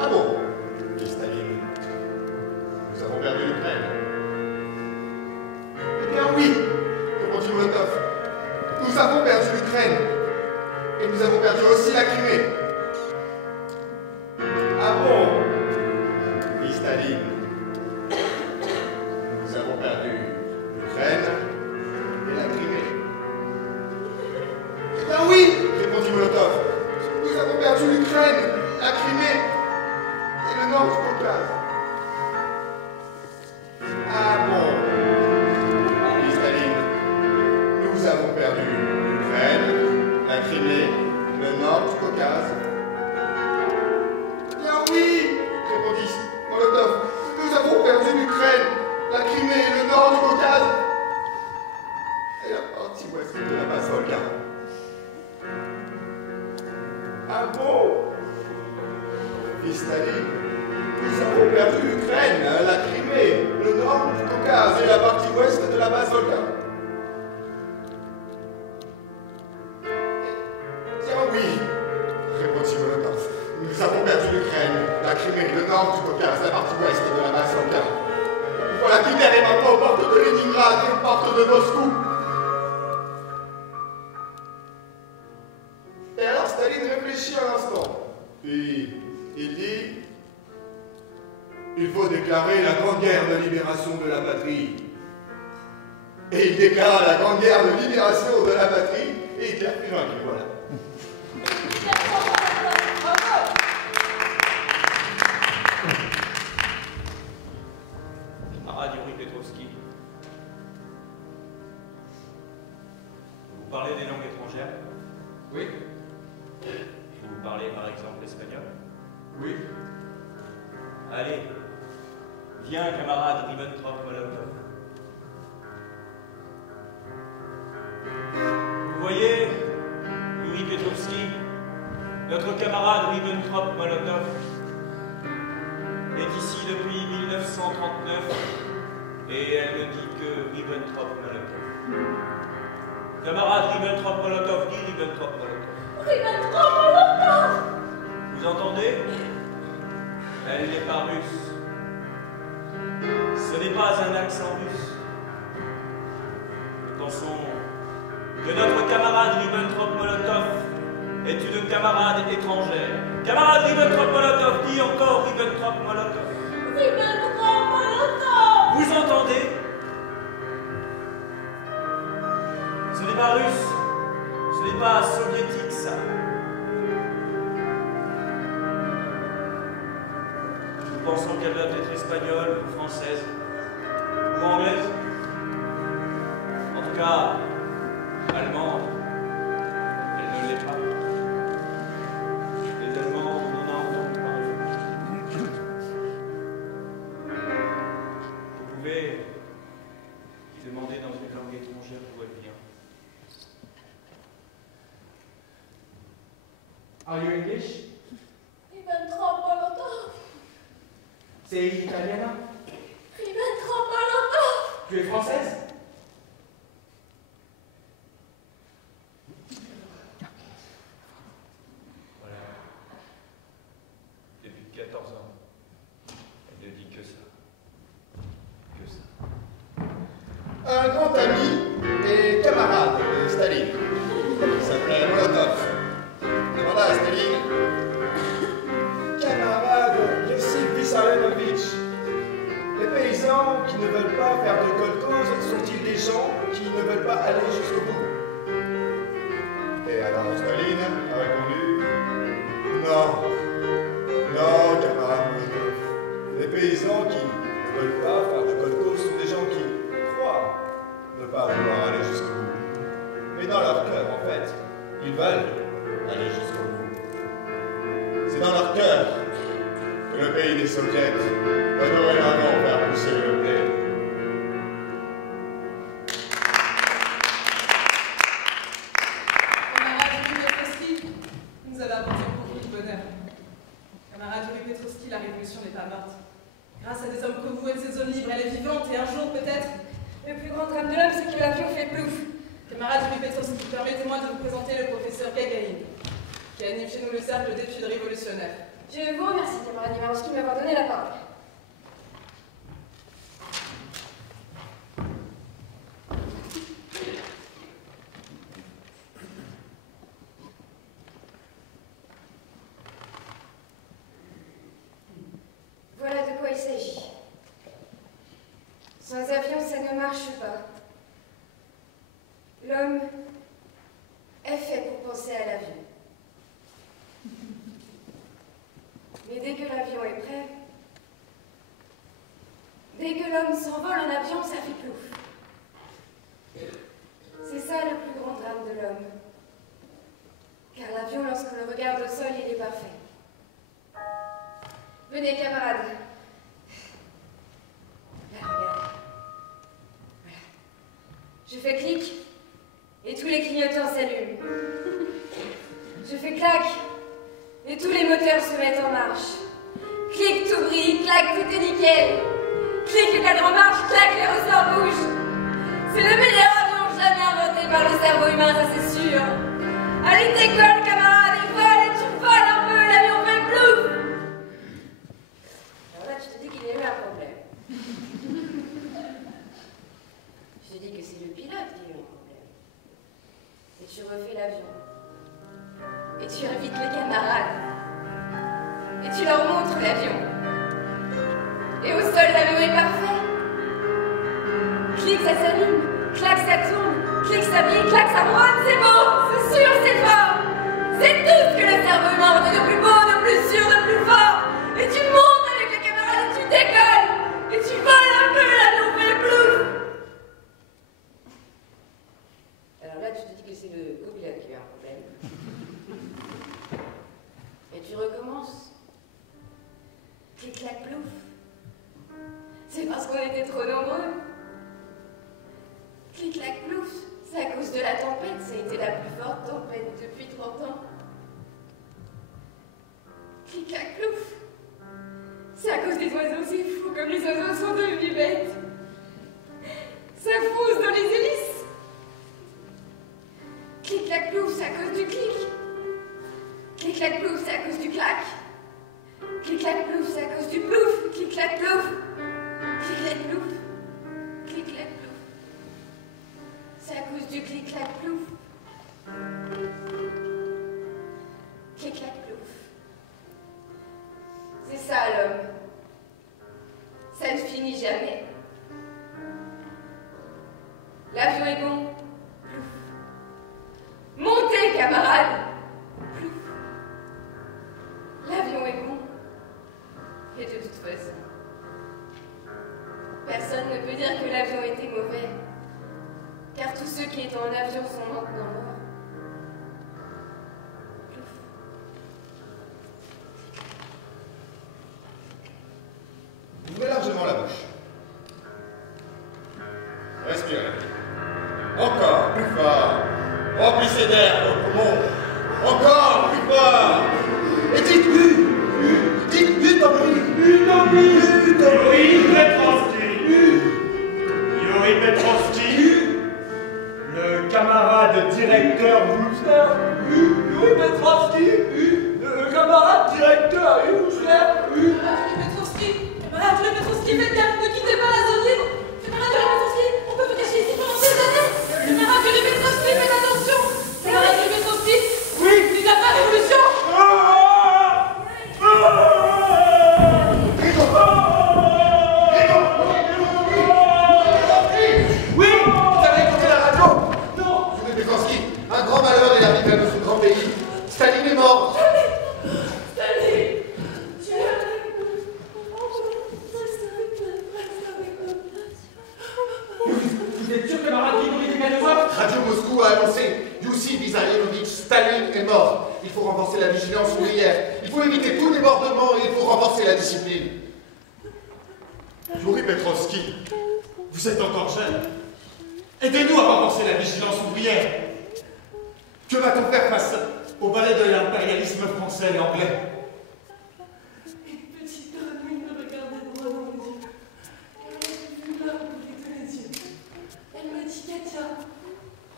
Ah bon, dit Staline. Nous avons perdu l'Ukraine. Eh bien oui, répondit Molotov. Nous avons perdu l'Ukraine. Et nous avons perdu aussi la Crimée. Ah bon, dit Staline. Nous avons perdu l'Ukraine et la Crimée. Eh bien oui, répondit Molotov. Nous avons perdu l'Ukraine, la Crimée et le nord du Caucase. Ah bon, dit Staline. Nous avons perdu l'Ukraine, la Crimée, le nord du Caucase. Eh bien oui, répondit Molotov. Nous avons perdu l'Ukraine, la Crimée, le nord du Caucase et la partie ouest de la basse Volga. Ah bon, dit Staline. Nous avons perdu l'Ukraine, la Crimée, le nord du Caucase et la partie ouest de la basse Volga. Tiens oui, répondit Molotov. Nous avons perdu l'Ukraine, la Crimée, le nord du Caucase, la partie ouest de la basse Volga. Voilà qu'Hitler est maintenant aux portes de Leningrad et aux portes de Moscou. Et alors Staline réfléchit un instant. Puis il dit, il faut déclarer la grande guerre de libération de la patrie. Et il déclara la grande guerre de libération de la patrie, et Hitler fut vaincu, voilà. Oui. Vous parlez par exemple espagnol? Oui. Allez, viens, camarade Ribbentrop-Molotov. Vous voyez, Yuri Petrovski, notre camarade Ribbentrop-Molotov est ici depuis 1939 et elle ne dit que Ribbentrop-Molotov. Camarade Ribbentrop-Molotov, dit Ribbentrop-Molotov. Ribbentrop-Molotov! Vous entendez? Elle n'est pas russe. Ce n'est pas un accent russe. Nous pensons que notre camarade Ribbentrop-Molotov est une camarade étrangère. Camarade Ribbentrop-Molotov, dit encore Ribbentrop-Molotov. Ribbentrop-Molotov! Vous entendez? Ce n'est pas russe, ce n'est pas soviétique, ça. Nous pensons qu'elle doit être espagnole, ou française, ou anglaise. En tout cas, allemande. Elle ne l'est pas. Les Allemands, on en a entendu parler. Vous pouvez lui demander dans une langue étrangère d'où elle vient. Are you English? Ribbentrop-Molotov! Sei italiana? Ribbentrop-Molotov! Tu es française? Voilà. Depuis 14 ans, elle ne dit que ça. Que ça. Un grand ami et camarade de Staline. Il s'appelait Molotov. Demanda à Staline. Camarade Yossif Vissarionovitch, les paysans qui ne veulent pas faire de kolkhoz sont-ils des gens qui ne veulent pas aller jusqu'au bout? Et alors Staline a répondu non. Non, camarade Molotov. Les paysans qui ne veulent pas faire de kolkhoz sont des gens qui croient ne pas vouloir aller jusqu'au bout. Mais dans leur cœur, en fait, ils veulent aller jusqu'au bout. C'est dans leur cœur que le pays des soviets va dorénavant faire pousser le blé. Camarade Yuri Petrovski, vous avez apporté beaucoup de bonheur. Camarade Yuri Petrovski, la révolution n'est pas morte. Grâce à des hommes comme vous et de ces zones libres, elle est vivante et un jour, peut-être, Le plus grand drame de l'homme, c'est que l'avion fait plouf. camarade Yuri Petrovski, permettez-moi de vous présenter le professeur Gagarin, qui anime chez nous le cercle d'études révolutionnaires. Je vous remercie, camarade Ivanovski, de m'avoir donné la parole. Voilà de quoi il s'agit. Sans avion, ça ne marche pas. L'homme est fait pour penser à l'avion. Mais dès que l'avion est prêt, dès que l'homme s'envole en avion, ça fait plouf. C'est ça le plus grand drame de l'homme. Car l'avion, lorsqu'on le regarde au sol, il est parfait. Venez, camarades. Là, regarde. Voilà. Je fais clic, et tous les clignotants s'allument. Je fais clac, et tous les moteurs se mettent en marche. Clic, tout brille, clac, tout est nickel. Clic, le cadran marche, clac, les ressorts bougent. C'est le meilleur avion jamais inventé par le cerveau humain, ça c'est sûr. Allez, décolle, camarade, et vole, et tu voles un peu, l'avion fait plouf. Alors là, je te dis qu'il y a eu un problème. Je te dis que c'est le pilote qui a eu un problème. Et tu refais l'avion. Et tu invites les camarades. Et tu leur montres l'avion. Et au sol, l'avion est parfait. Clic, ça s'allume. Clac, ça tourne. Clic, ça brille. Clac, ça rôde. C'est beau. C'est sûr, c'est fort. C'est tout ce que le cerveau humain veut de plus beau, de plus sûr, de plus fort. Et tu montes avec les camarades et tu décolles. Et tu voles un peu, l'avion fait plouf. Alors là, tu te dis que c'est le copilote qui a un problème. des oiseaux, c'est fou comme les oiseaux sont devenus bêtes. Ça fousse dans les hélices. Clic-clac-plouf, c'est à cause du clic. Clic-clac-plouf, c'est à cause du clac. Clic-clac-plouf, c'est à cause du plouf. Clic-clac-plouf. Clic-clac-plouf. Clic-clac-plouf. C'est à cause du clic-clac-plouf. Clic-clac-plouf. C'est ça l'homme. Ça ne finit jamais. L'avion est bon. Plouf. Montez, camarades. Plouf. L'avion est bon. Et de toute façon, personne ne peut dire que l'avion était mauvais, car tous ceux qui étaient en avion sont maintenant morts. Plouf. Ouvrez largement la bouche. Respirez. Encore plus fort. Remplissez d'air vos poumons. Encore plus fort. Et dites Yuri Petrovski, le camarade directeur Wulfler. Yuri Petrovski, le camarade directeur Wulfler. Camarade Yuri Petrovski, faites gaffe, ne quittez pas la zone libre. Camarade Yuri Petrovski, on peut vous cacher ici pendant des années. Camarade Yuri Petrovski, faites attention. Camarade Yuri Petrovski, oui, vive la révolution. Oui, vous avez écouté la radio? Non. Yuri Petrovski, un grand malheur est arrivé à notre grand pays. Staline est mort. Staline, tu Vous êtes sûr, camarade Grigori Kamenev? Radio Moscou a annoncé Youssif Vissarionovitch Staline est mort. Il faut renforcer la vigilance ouvrière. Il faut éviter tout débordement et il faut renforcer la discipline. Yuri Petrovski, vous êtes encore jeune. Aidez-nous à renforcer la vigilance ouvrière. Que va-t-on faire face au balai de l'impérialisme français et anglais? Une petite grenouille me regardait droit dans les yeux. Elle a vu là où étaient les yeux. Elle m'a dit, Katia,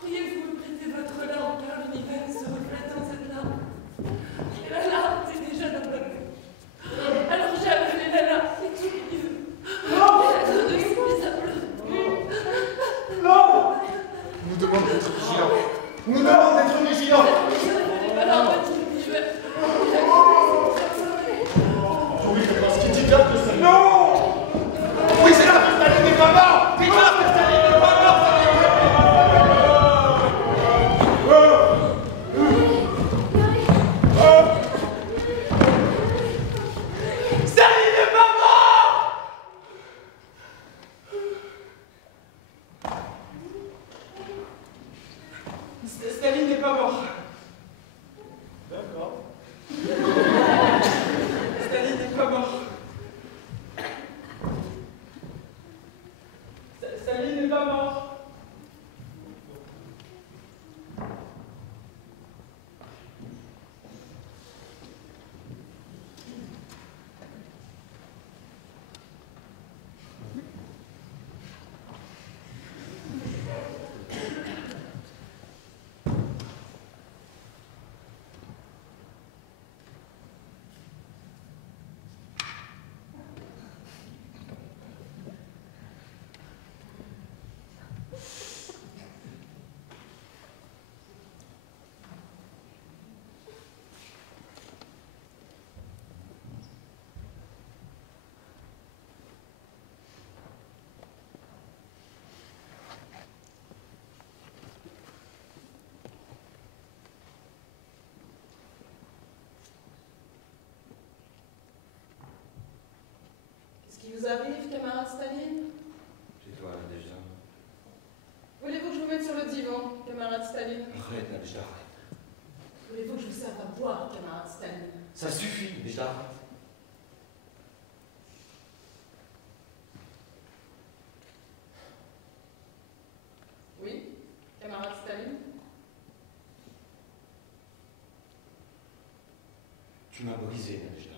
pourriez-vous me prêter votre lampe car l'univers se reflète dans cette lampe. Et la lampe était déjà dans ma main. Alors j'ai appelé la lampe et tout le yeux. Et la grenouille s'est mise à pleurer. Non. Nous demandons d'être vigilants. Nous demandons d'être vigilants. Elle pas la moitié du l'univers. Yuri Petrovski, dites-leur que c'est... Non. Oui, c'est là que Staline n'est pas mort. Dites-leur que Staline n'est pas mort. Staline n'est pas mort! Staline n'est pas mort. D'accord. Staline n'est pas mort. Staline n'est pas mort. Qu'est-ce qui vous arrive, camarade Staline? Tais-toi, Nadejda. Voulez-vous que je vous mette sur le divan, camarade Staline? Arrête, Nadejda, arrête. Voulez-vous que je vous serve à boire, camarade Staline? Ça suffit, Nadejda, arrête. Oui, camarade Staline? Tu m'as brisé, Nadejda.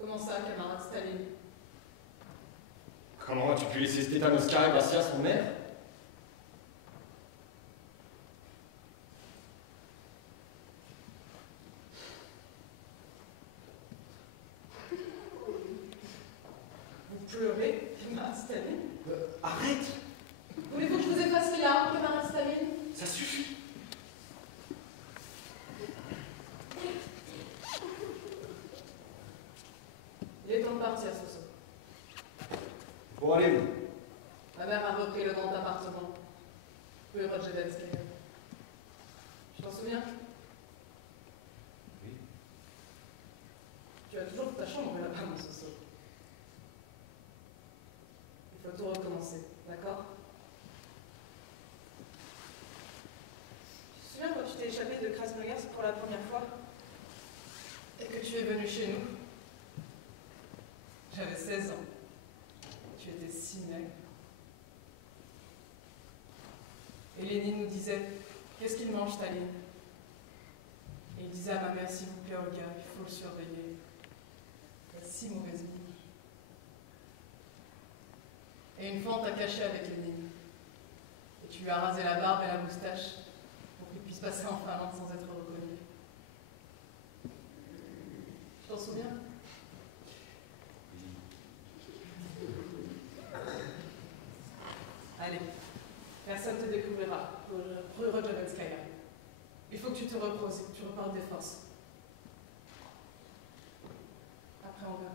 Comment ça, camarade Staline? Comment as-tu pu laisser Stefanos Karagassia, son maire? Vous pleurez, camarade Staline? Arrête! Voulez-vous que je vous efface les larmes, camarade Staline? Ça suffit! Il est temps de partir, Soso. Où allez-vous? Ma mère a repris le grand appartement, rue Rodjevenskaya. Tu t'en souviens? Oui. Tu as toujours ta chambre là-bas, mon Soso. Il faut tout recommencer, d'accord? Tu te souviens quand tu t'es échappé de Krasnoyarsk pour la première fois? Et que tu es venu chez nous? J'avais 16 ans. Tu étais si maigre. Et Lénine nous disait, qu'est-ce qu'il mange, Staline? Et il disait à ma mère, s'il vous plaît, Olga, il faut le surveiller. Il a si mauvaise mine. Et une fois, on t'a caché avec Lénine. Et tu lui as rasé la barbe et la moustache pour qu'il puisse passer en Finlande sans être reconnu. Tu t'en souviens? Allez, personne ne te découvrira, rue Rodjevenskaya. Il faut que tu te reposes, que tu repartes des forces. Après, on verra.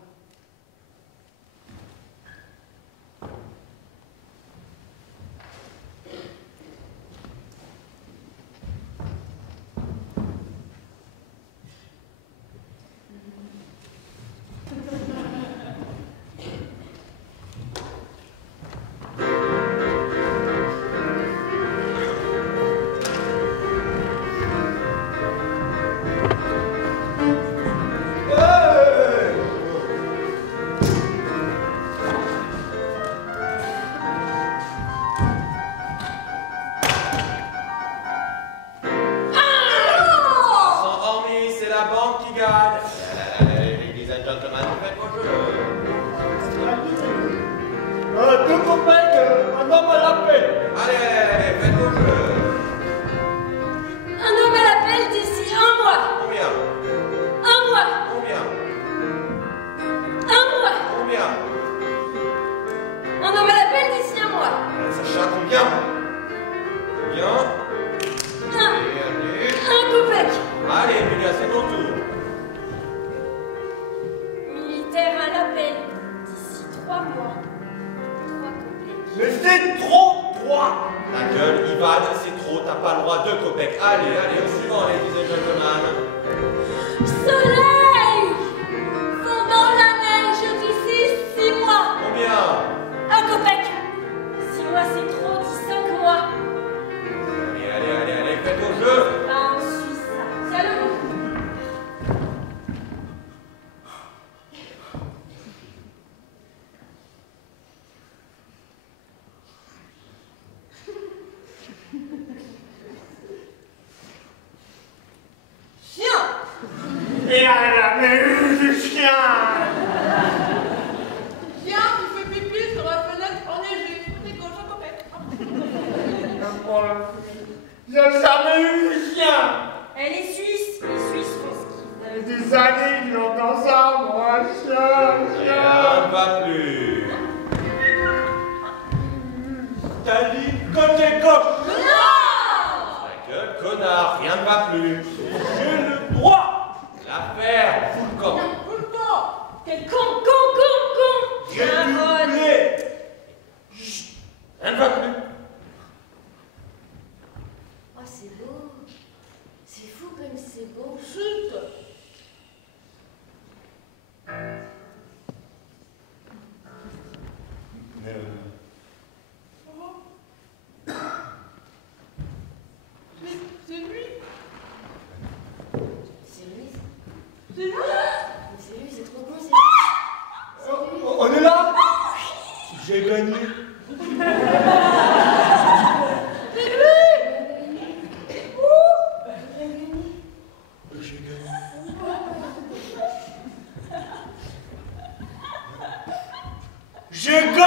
Je